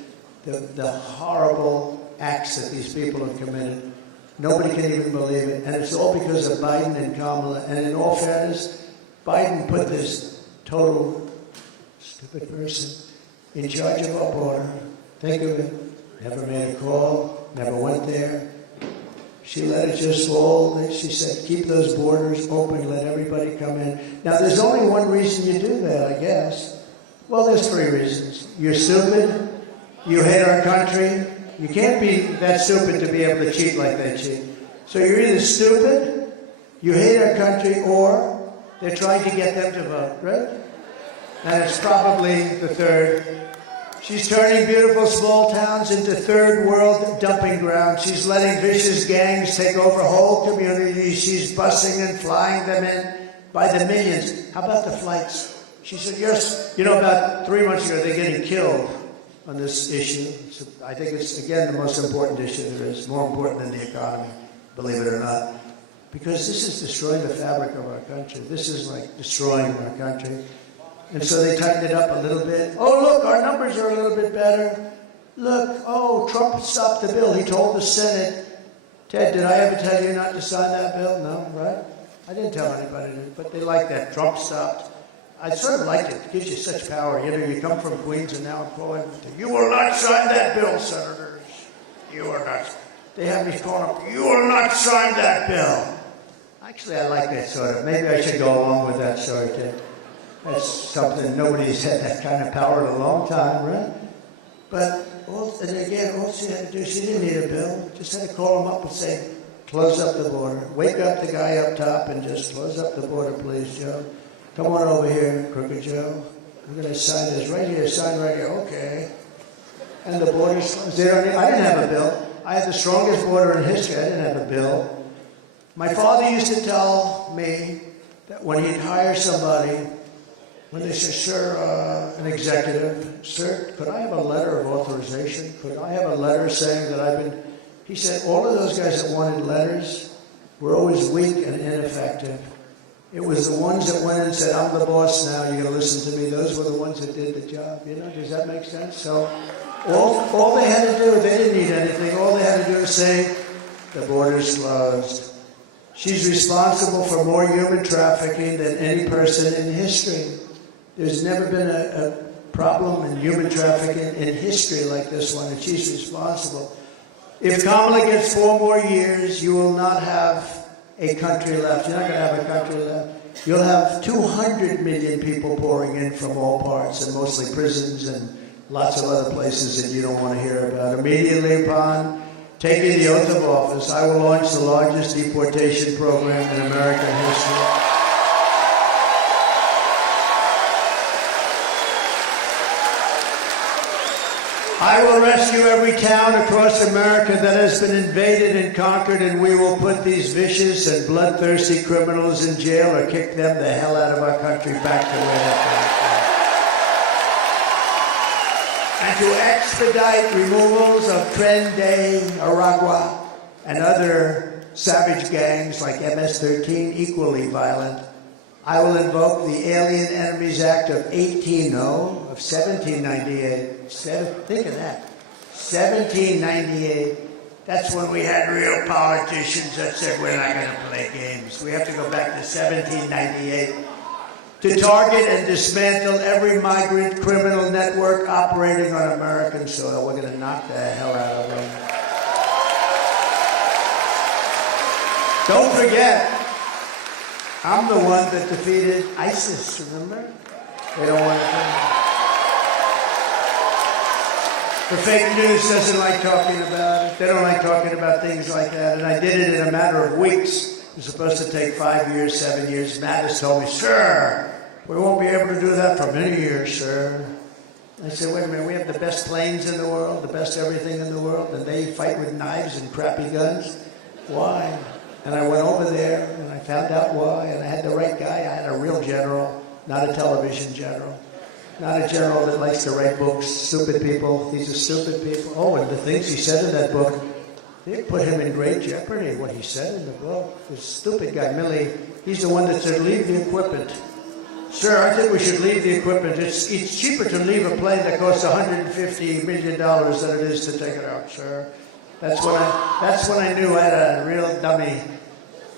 the horrible acts that these people have committed, nobody can even believe it. And it's all because of Biden and Kamala. And in all fairness, Biden put this total stupid person in charge of our border. Think of it. Never made a call. Never went there. She let it just fall. She said, keep those borders open, let everybody come in. Now, there's only one reason you do that, I guess. Well, there's 3 reasons. You're stupid. You hate our country. You can't be that stupid to be able to cheat like they cheat. So you're either stupid, you hate our country, or they're trying to get them to vote, right? And it's probably the 3rd. She's turning beautiful small towns into third world dumping grounds. She's letting vicious gangs take over whole communities. She's busing and flying them in by the millions. How about the flights? She said, yes. You know, about 3 months ago, they're getting killed on this issue. So I think it's, again, the most important issue there is, more important than the economy, believe it or not. Because this is destroying the fabric of our country. This is like destroying our country. And so they tightened it up a little bit. Oh, look, our numbers are a little bit better. Look, oh, Trump stopped the bill. He told the Senate, Ted, did I ever tell you not to sign that bill? No, right? I didn't tell anybody, but they like that. Trump stopped. I sort of like it. It gives you such power. You know, you come from Queens and now I'm calling. You will not sign that bill, senators. You are not. They have me calling up. You will not sign that bill. Actually, I like that sort of. Maybe I should go along with that sort of thing. That's something, nobody's had that kind of power in a long time, right? But, and again, all she had to do, she didn't need a bill. Just had to call him up and say, close up the border. Wake up the guy up top and just close up the border, please, Joe. Come on over here, Crooked Joe. We're going to sign this right here, sign right here. Okay. And the border's closed. I didn't have a bill. I had the strongest border in history. I didn't have a bill. My father used to tell me that when he'd hire somebody, when they say, sir, an executive, sir, could I have a letter of authorization? Could I have a letter saying that I've been... He said all of those guys that wanted letters were always weak and ineffective. It was the ones that went and said, I'm the boss now, you're going to listen to me. Those were the ones that did the job. You know, does that make sense? So all they had to do, they didn't need anything. All they had to do is say, the border's closed. She's responsible for more human trafficking than any person in history. There's never been a problem in human trafficking in history like this one, and she's responsible. If Kamala gets 4 more years, you will not have a country left. You're not going to have a country left. You'll have 200 million people pouring in from all parts, and mostly prisons and lots of other places that you don't want to hear about. Immediately upon taking the oath of office, I will launch the largest deportation program in American history. I will rescue every town across America that has been invaded and conquered, and we will put these vicious and bloodthirsty criminals in jail or kick them the hell out of our country back to where they came from. And to expedite removals of Tren de Aragua and other savage gangs like MS-13, equally violent, I will invoke the Alien Enemies Act of 1798. Think of that. 1798. That's when we had real politicians that said we're not going to play games. We have to go back to 1798 to target and dismantle every migrant criminal network operating on American soil. We're going to knock the hell out of them. Don't forget, I'm the one that defeated ISIS, remember? They don't want to do it. The fake news doesn't like talking about it. They don't like talking about things like that. And I did it in a matter of weeks. It was supposed to take 5 years, 7 years. Mattis told me, sir, we won't be able to do that for many years, sir. I said, wait a minute, we have the best planes in the world, the best everything in the world, and they fight with knives and crappy guns? Why? And I went over there, and I found out why, and I had the right guy. I had a real general, not a television general. Not a general that likes to write books. Stupid people. These are stupid people. Oh, and the things he said in that book, they put him in great jeopardy, what he said in the book. This stupid guy, Millie, he's the one that said, leave the equipment. Sir, I think we should leave the equipment. It's cheaper to leave a plane that costs $150 million than it is to take it out, sir. That's when I knew I had a real dummy.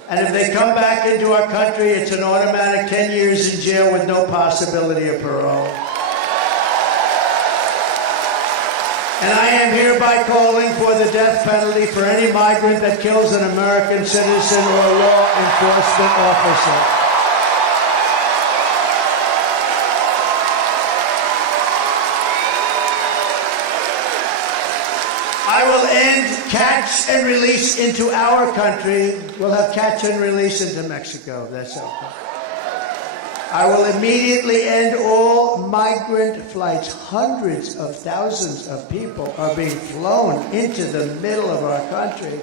And if they come back into our country, it's an automatic 10 years in jail with no possibility of parole. And I am hereby calling for the death penalty for any migrant that kills an American citizen or law enforcement officer. I will end catch and release into our country. We'll have catch and release into Mexico. That's okay. I will immediately end all migrant flights. Hundreds of thousands of people are being flown into the middle of our country.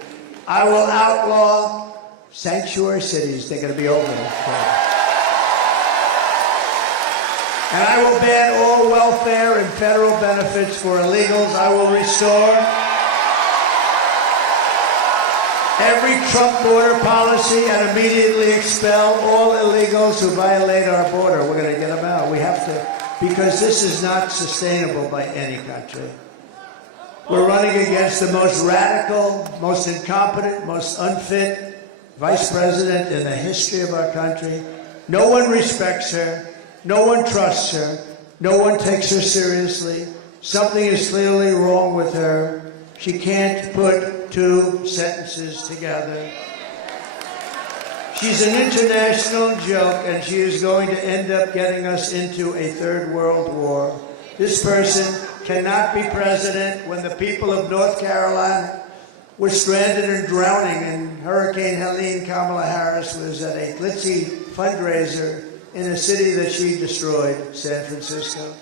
I will outlaw sanctuary cities. They're going to be open. And I will ban all welfare and federal benefits for illegals. I will restore every Trump border policy and immediately expel all illegals who violate our border. We're going to get them out. We have to, because this is not sustainable by any country. We're running against the most radical, most incompetent, most unfit vice president in the history of our country. No one respects her. No one trusts her. No one takes her seriously. Something is clearly wrong with her. She can't put two sentences together. She's an international joke, and she is going to end up getting us into a third world war. This person cannot be president when the people of North Carolina were stranded and drowning in Hurricane Helene. Kamala Harris was at a glitzy fundraiser in a city that she destroyed, San Francisco.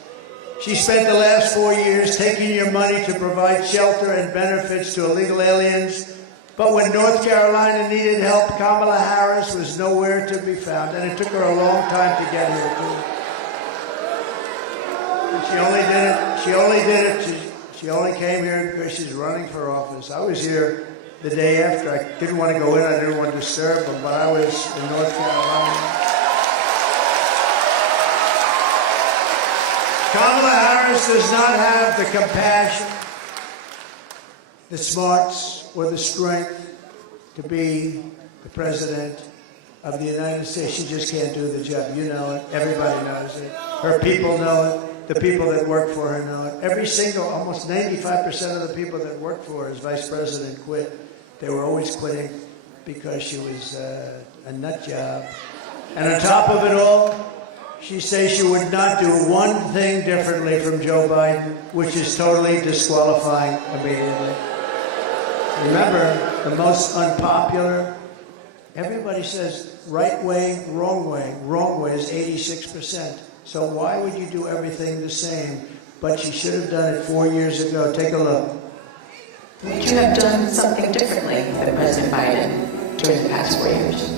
She spent the last 4 years taking your money to provide shelter and benefits to illegal aliens. But when North Carolina needed help, Kamala Harris was nowhere to be found. And it took her a long time to get here, too. And she only came here because she's running for office. I was here the day after. I didn't want to go in. I didn't want to disturb them. But I was in North Carolina. Kamala Harris does not have the compassion, the smarts, or the strength to be the president of the United States. She just can't do the job. You know it. Everybody knows it. Her people know it. The people that work for her know it. Almost 95% of the people that work for her as vice president quit. They were always quitting because she was a nut job. And on top of it all, she says she would not do one thing differently from Joe Biden, which is totally disqualifying immediately. Remember, the most unpopular, everybody says right way, wrong way. Wrong way is 86%. So why would you do everything the same? But she should have done it 4 years ago. Take a look. Would you have done something differently than President Biden during the past 4 years?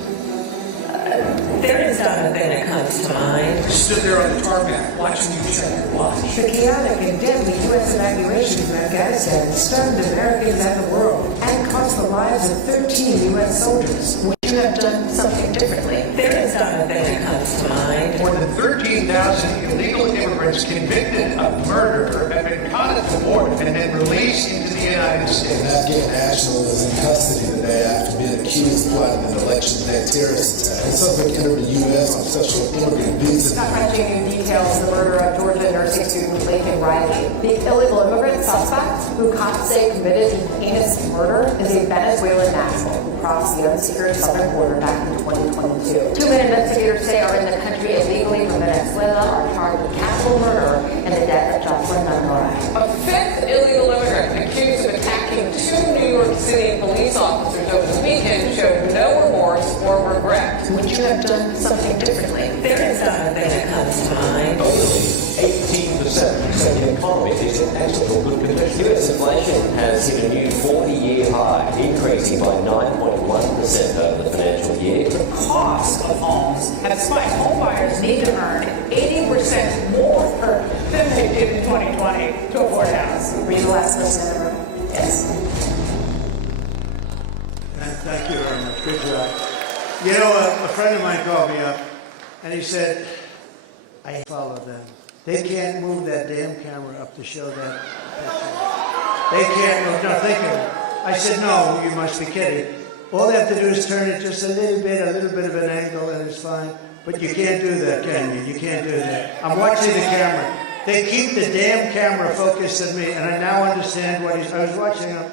There is not a thing that comes to mind. Stood there on the tarmac watching you check your watch. The chaotic and deadly U.S. evacuation from Afghanistan stunned Americans and the world and cost the lives of 13 U.S. soldiers. Would you have done something differently? There is not a thing that comes to mind. More than 13,000 illegal immigrants convicted of murder have been caught at the border and then released into the United States. An Afghan national is in custody today after being accused of plotting an election day terrorist attack. The subject entered the U.S. on special immigrant visa. Not mentioning details of the murder of Georgia nursing student Laken Riley. The illegal immigrant suspect, who cops say committed the heinous murder, is a Venezuelan national who crossed the unsecured southern border back in 2022. 2 men investigators say are in the country illegally from Venezuela are charged with capital murder and the death of Jocelyn Nungaray. A fifth illegal immigrant accused of attacking 2 New York City police officers over the weekend showed no remorse or regret. Would you have done something differently? There is not a thing that comes to mind. Only 18% say the economy is in excellent good condition. US inflation has hit a new 40-year high, increasing by 9.1% over the financial year. The cost of homes has spiked. Home buyers need to earn 80% more than they did in 2020 to afford a house. Were you the last person in the room? Yes. Thank you very much. Good job. You know, a friend of mine called me up, and he said, I follow them. They can't move that damn camera up to show that picture. They can't move. No, think of it. I said, no, you must be kidding. All they have to do is turn it just a little bit of an angle, and it's fine. But you can't do that, can you? You can't do that. I'm watching the camera. They keep the damn camera focused on me, and I now understand what I was watching them.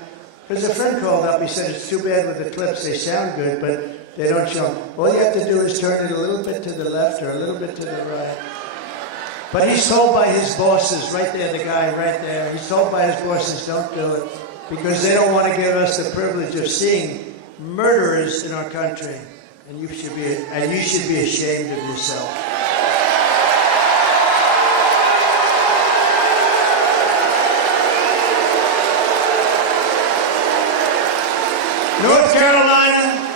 Because a friend called up, he said, it's too bad with the clips. They sound good, but they don't show them. All you have to do is turn it a little bit to the left or a little bit to the right. But he's told by his bosses, right there, the guy right there, he's told by his bosses, don't do it. Because they don't want to give us the privilege of seeing murderers in our country. And you should be ashamed of yourself. North Carolina,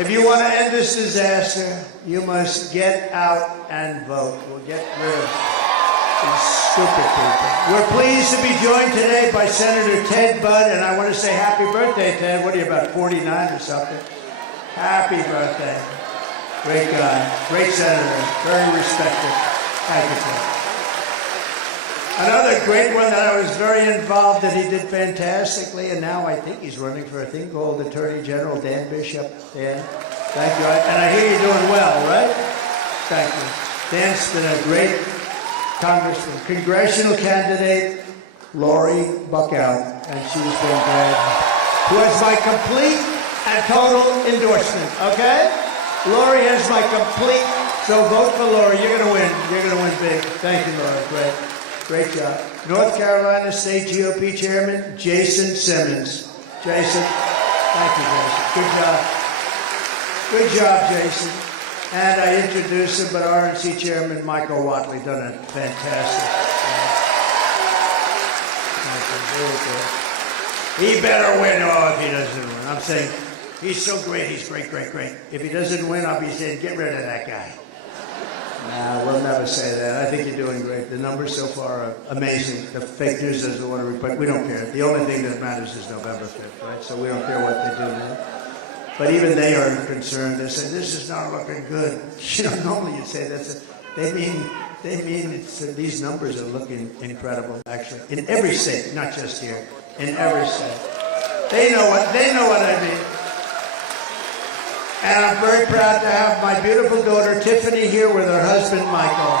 if you want to end this disaster, you must get out and vote. We'll get rid of it. These stupid people. We're pleased to be joined today by Senator Ted Budd, and I want to say happy birthday, Ted. What are you, about 49 or something? Happy birthday. Great guy, great senator, very respected. Thank you, Ted. Another great one that I was very involved in, he did fantastically, and now I think he's running for a thing called Attorney General, Dan Bishop. Dan, thank you. And I hear you're doing well, right? Thank you. Dan's been a great congressman. Congressional candidate, Lori Buckout, and she's been great. Who has my complete and total endorsement, okay? Lori has my complete, so vote for Lori. You're going to win. You're going to win big. Thank you, Lori. Great. Great job. North Carolina State GOP Chairman, Jason Simmons. Jason, thank you, Jason. Good job. Good job, Jason. And I introduced him, but RNC Chairman Michael Watley done a fantastic job. He better win. Oh, if he doesn't win. I'm saying he's so great. He's great, great, great. If he doesn't win, I'll be saying, get rid of that guy. Nah, we'll never say that. I think you're doing great. The numbers so far are amazing. The fake news doesn't want to report. We don't care. The only thing that matters is November 5th, right? So we don't care what they do now. But even they are concerned. They say, this is not looking good. You know, normally you'd say that's they mean these numbers are looking incredible, actually. In every state, not just here. In every state. They know what I mean. And I'm very proud to have my beautiful daughter, Tiffany, here with her husband, Michael.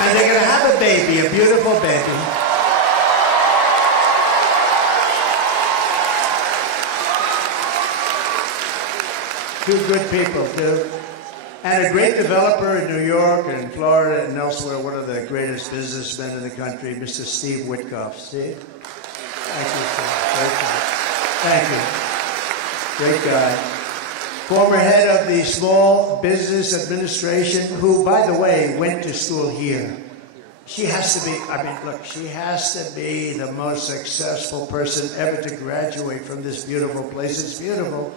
And they're going to have a baby, a beautiful baby. Two good people, too. And a great developer in New York and Florida and elsewhere, one of the greatest businessmen in the country, Mr. Steve Witkoff. Steve? Thank you, sir. Thank you. Great guy. Former head of the Small Business Administration, who, by the way, went to school here. She has to be, she has to be the most successful person ever to graduate from this beautiful place. It's beautiful.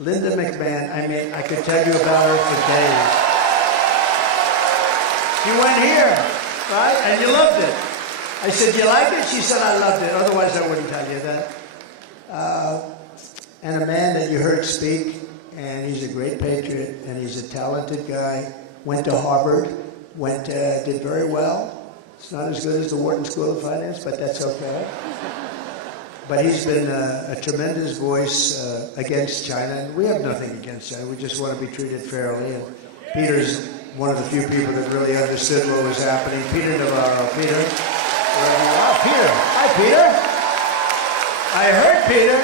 Linda McMahon, I could tell you about her for days. You went here, right? And you loved it. I said, you like it? She said, I loved it. Otherwise, I wouldn't tell you that. And a man that you heard speak, and he's a great patriot, and he's a talented guy. Went to Harvard, did very well. It's not as good as the Wharton School of Finance, but that's okay. But he's been a tremendous voice against China, and we have nothing against China. We just want to be treated fairly. And Peter's one of the few people that really understood what was happening. Peter Navarro. Peter, wherever you are. Peter. Hi, Peter. I heard Peter.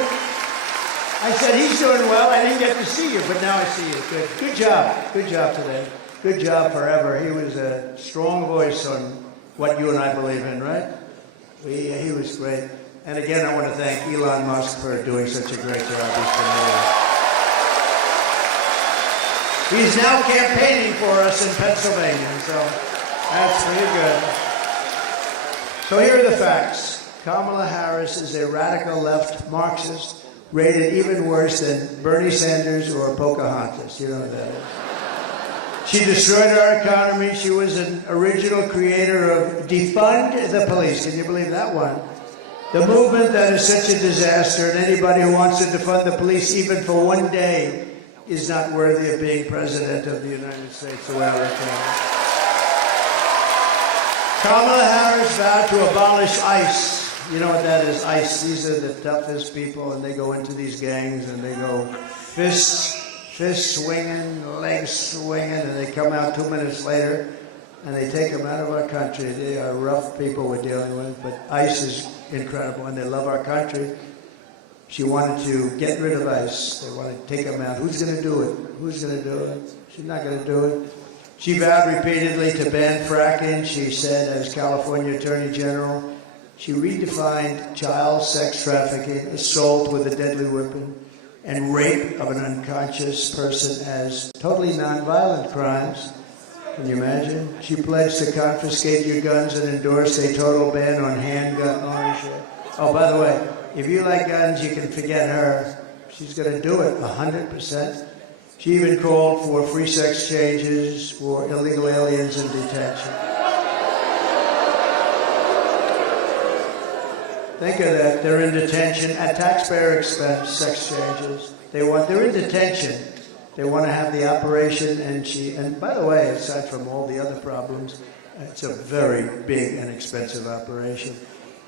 I said, he's doing well. I didn't get to see you, but now I see you. Good job. Good job today. Good job forever. He was a strong voice on what you and I believe in, right? He was great. And again, I want to thank Elon Musk for doing such a great job. He's now campaigning for us in Pennsylvania, so that's pretty good. So here are the facts. Kamala Harris is a radical left Marxist, rated even worse than Bernie Sanders or Pocahontas. You know what that is. She destroyed our economy. She was an original creator of Defund the Police. Can you believe that one? The movement that is such a disaster, and anybody who wants to defund the police even for one day is not worthy of being president of the United States. The way I look at it. Kamala Harris vowed to abolish ICE. You know what that is, ICE. These are the toughest people, and they go into these gangs, and they go fist swinging, legs swinging, and they come out 2 minutes later, and they take them out of our country. They are rough people we're dealing with, but ICE is incredible, and they love our country. She wanted to get rid of ICE. They want to take them out. Who's going to do it? Who's going to do it? She's not going to do it. She vowed repeatedly to ban fracking. She said, as California Attorney General, she redefined child sex trafficking, assault with a deadly weapon, and rape of an unconscious person as totally nonviolent crimes. Can you imagine? She pledged to confiscate your guns and endorse a total ban on handgun ownership. Oh, by the way, if you like guns, you can forget her. She's going to do it 100%. She even called for free sex changes for illegal aliens in detention. Think of that. They're in detention at taxpayer expense, sex changes. They're in detention. They want to have the operation, and by the way, aside from all the other problems, it's a very big and expensive operation.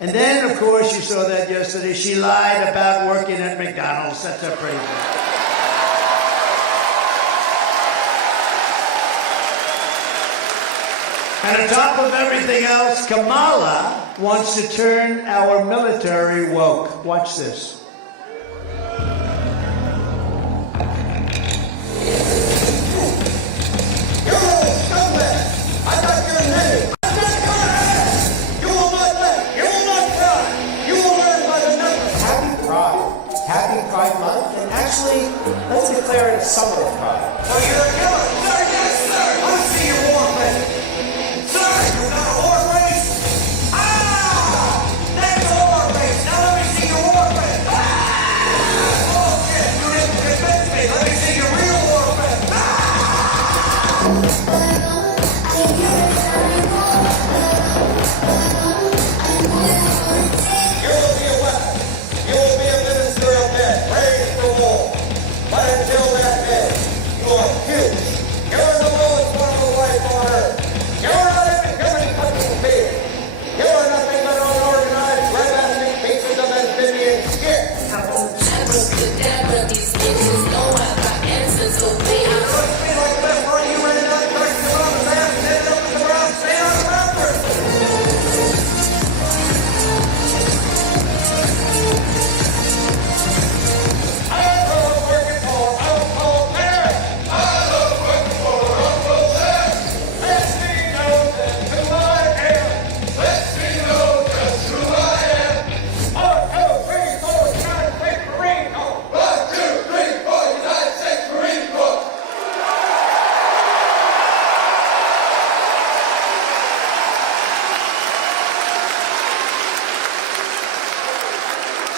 And then, of course, you saw that yesterday. She lied about working at McDonald's. That's a pretty thing. And on top of everything else, Kamala wants to turn our military woke. Watch this. Happy Pride Month, and actually, let's declare it a summer of pride. So you're a killer? Sir, yes, sir! Let me see your war face. Sir, you got a war face? Ah! That's a war face. Now let me see your war face. Ah! Oh, shit, you didn't convince me. Let me see your real war face. Ah! You will be a weapon. You will be a ministerial pen, ready for war. But until that day, you are huge. You are the lowest form of life on earth. You are not even human fucking being. You are nothing but unorganized, red-ethnic pieces of amphibian shit.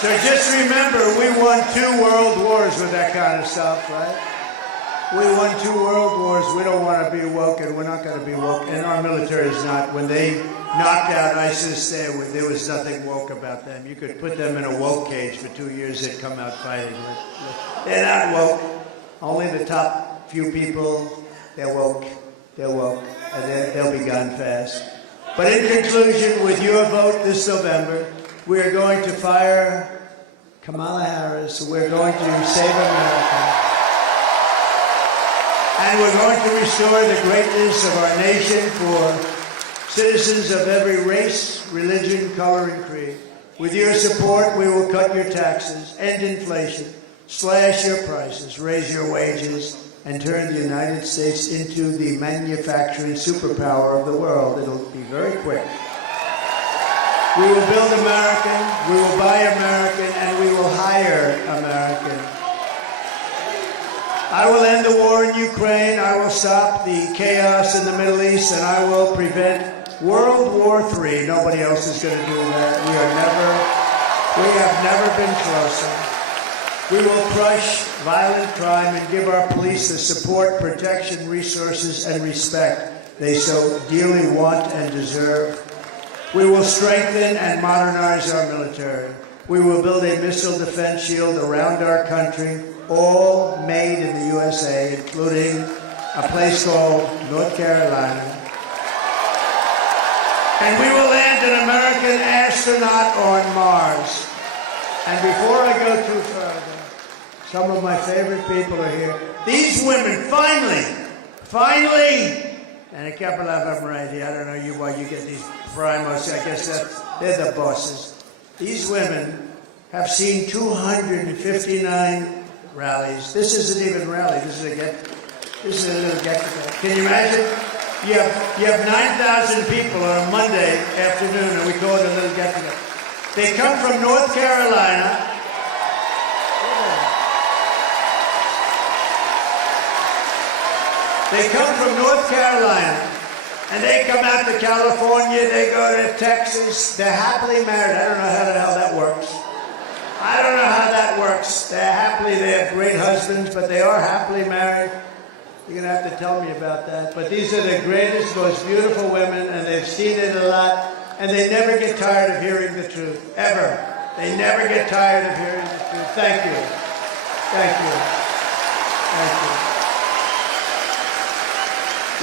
So just remember, we won 2 world wars with that kind of stuff, right? We won 2 world wars. We don't want to be woke, and we're not going to be woke. And our military is not. When they knocked out ISIS, there was nothing woke about them. You could put them in a woke cage for 2 years, they'd come out fighting. They're not woke. Only the top few people, they're woke. They're woke. And they'll be gone fast. But in conclusion, with your vote this November, we are going to fire Kamala Harris. We're going to save America. And we're going to restore the greatness of our nation for citizens of every race, religion, color, and creed. With your support, we will cut your taxes, end inflation, slash your prices, raise your wages, and turn the United States into the manufacturing superpower of the world. It'll be very quick. We will build American, we will buy American, and we will hire American. I will end the war in Ukraine, I will stop the chaos in the Middle East, and I will prevent World War III. Nobody else is going to do that. We have never been closer. We will crush violent crime and give our police the support, protection, resources, and respect they so dearly want and deserve. We will strengthen and modernize our military. We will build a missile defense shield around our country, all made in the USA, including a place called North Carolina. And we will land an American astronaut on Mars. And before I go too further, some of my favorite people are here. These women, finally, and a couple of them right here. I don't know why you get these primos. I guess they're the bosses. These women have seen 259 rallies. This isn't even a rally. This is a little get-together. Can you imagine? You have 9,000 people on a Monday afternoon, and we call it a little get-together. They come from North Carolina. They come from North Carolina, and they come out to California, they go to Texas, they're happily married. I don't know how the hell that works. I I don't know how that works. They have great husbands, but they are happily married. You're going to have to tell me about that. But these are the greatest, most beautiful women, and they've seen it a lot, and they never get tired of hearing the truth, ever. They never get tired of hearing the truth. Thank you. Thank you. Thank you.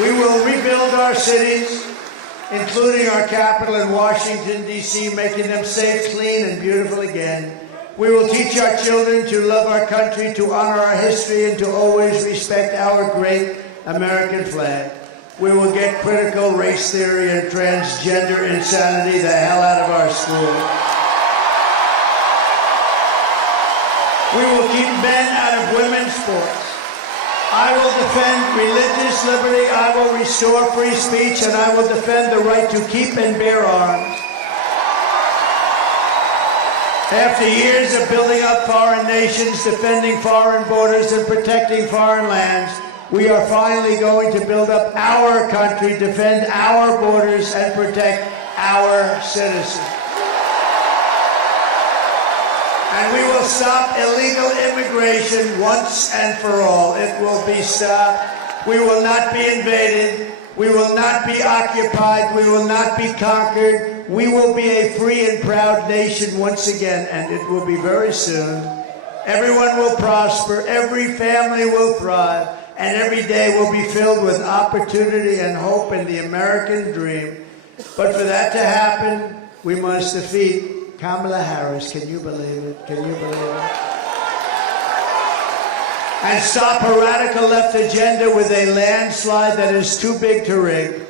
We will rebuild our cities, including our capital in Washington, D.C., making them safe, clean, and beautiful again. We will teach our children to love our country, to honor our history, and to always respect our great American flag. We will get critical race theory and transgender insanity the hell out of our schools. We will keep men out of women's sports. I will defend religious liberty, I will restore free speech, and I will defend the right to keep and bear arms. After years of building up foreign nations, defending foreign borders, and protecting foreign lands, we are finally going to build up our country, defend our borders, and protect our citizens. And we will stop illegal immigration once and for all. It will be stopped. We will not be invaded. We will not be occupied. We will not be conquered. We will be a free and proud nation once again, and it will be very soon. Everyone will prosper. Every family will thrive. And every day will be filled with opportunity and hope in the American dream. But for that to happen, we must defeat Kamala Harris. Can you believe it? Can you believe it? And stop a radical left agenda with a landslide that is too big to rig.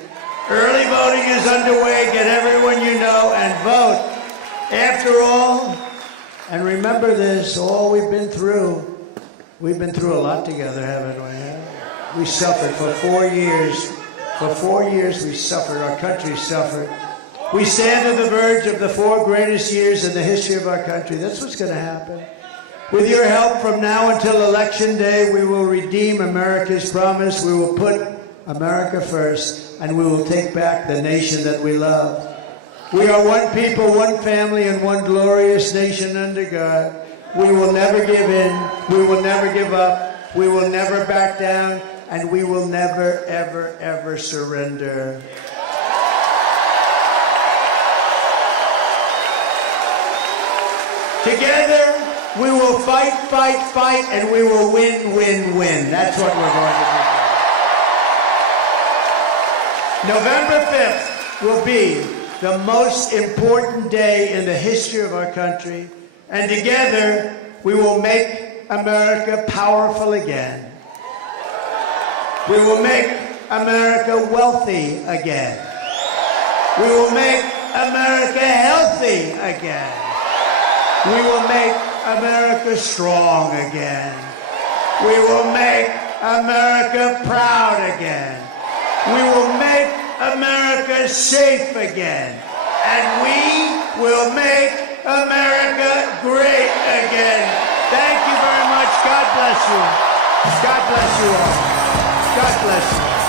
Early voting is underway. Get everyone you know and vote. After all, and remember this, all we've been through a lot together, haven't we? We suffered for 4 years. For 4 years we suffered. Our country suffered. We stand on the verge of the 4 greatest years in the history of our country. That's what's going to happen. With your help, from now until Election Day, we will redeem America's promise. We will put America first, and we will take back the nation that we love. We are one people, one family, and one glorious nation under God. We will never give in. We will never give up. We will never back down, and we will never, ever, ever surrender. Together, we will fight, fight, fight, and we will win, win, win. That's what we're going to do. November 5th will be the most important day in the history of our country, and together, we will make America powerful again. We will make America wealthy again. We will make America healthy again. We will make America strong again. We will make America proud again. We will make America safe again. And we will make America great again. Thank you very much. God bless you. God bless you all. God bless you.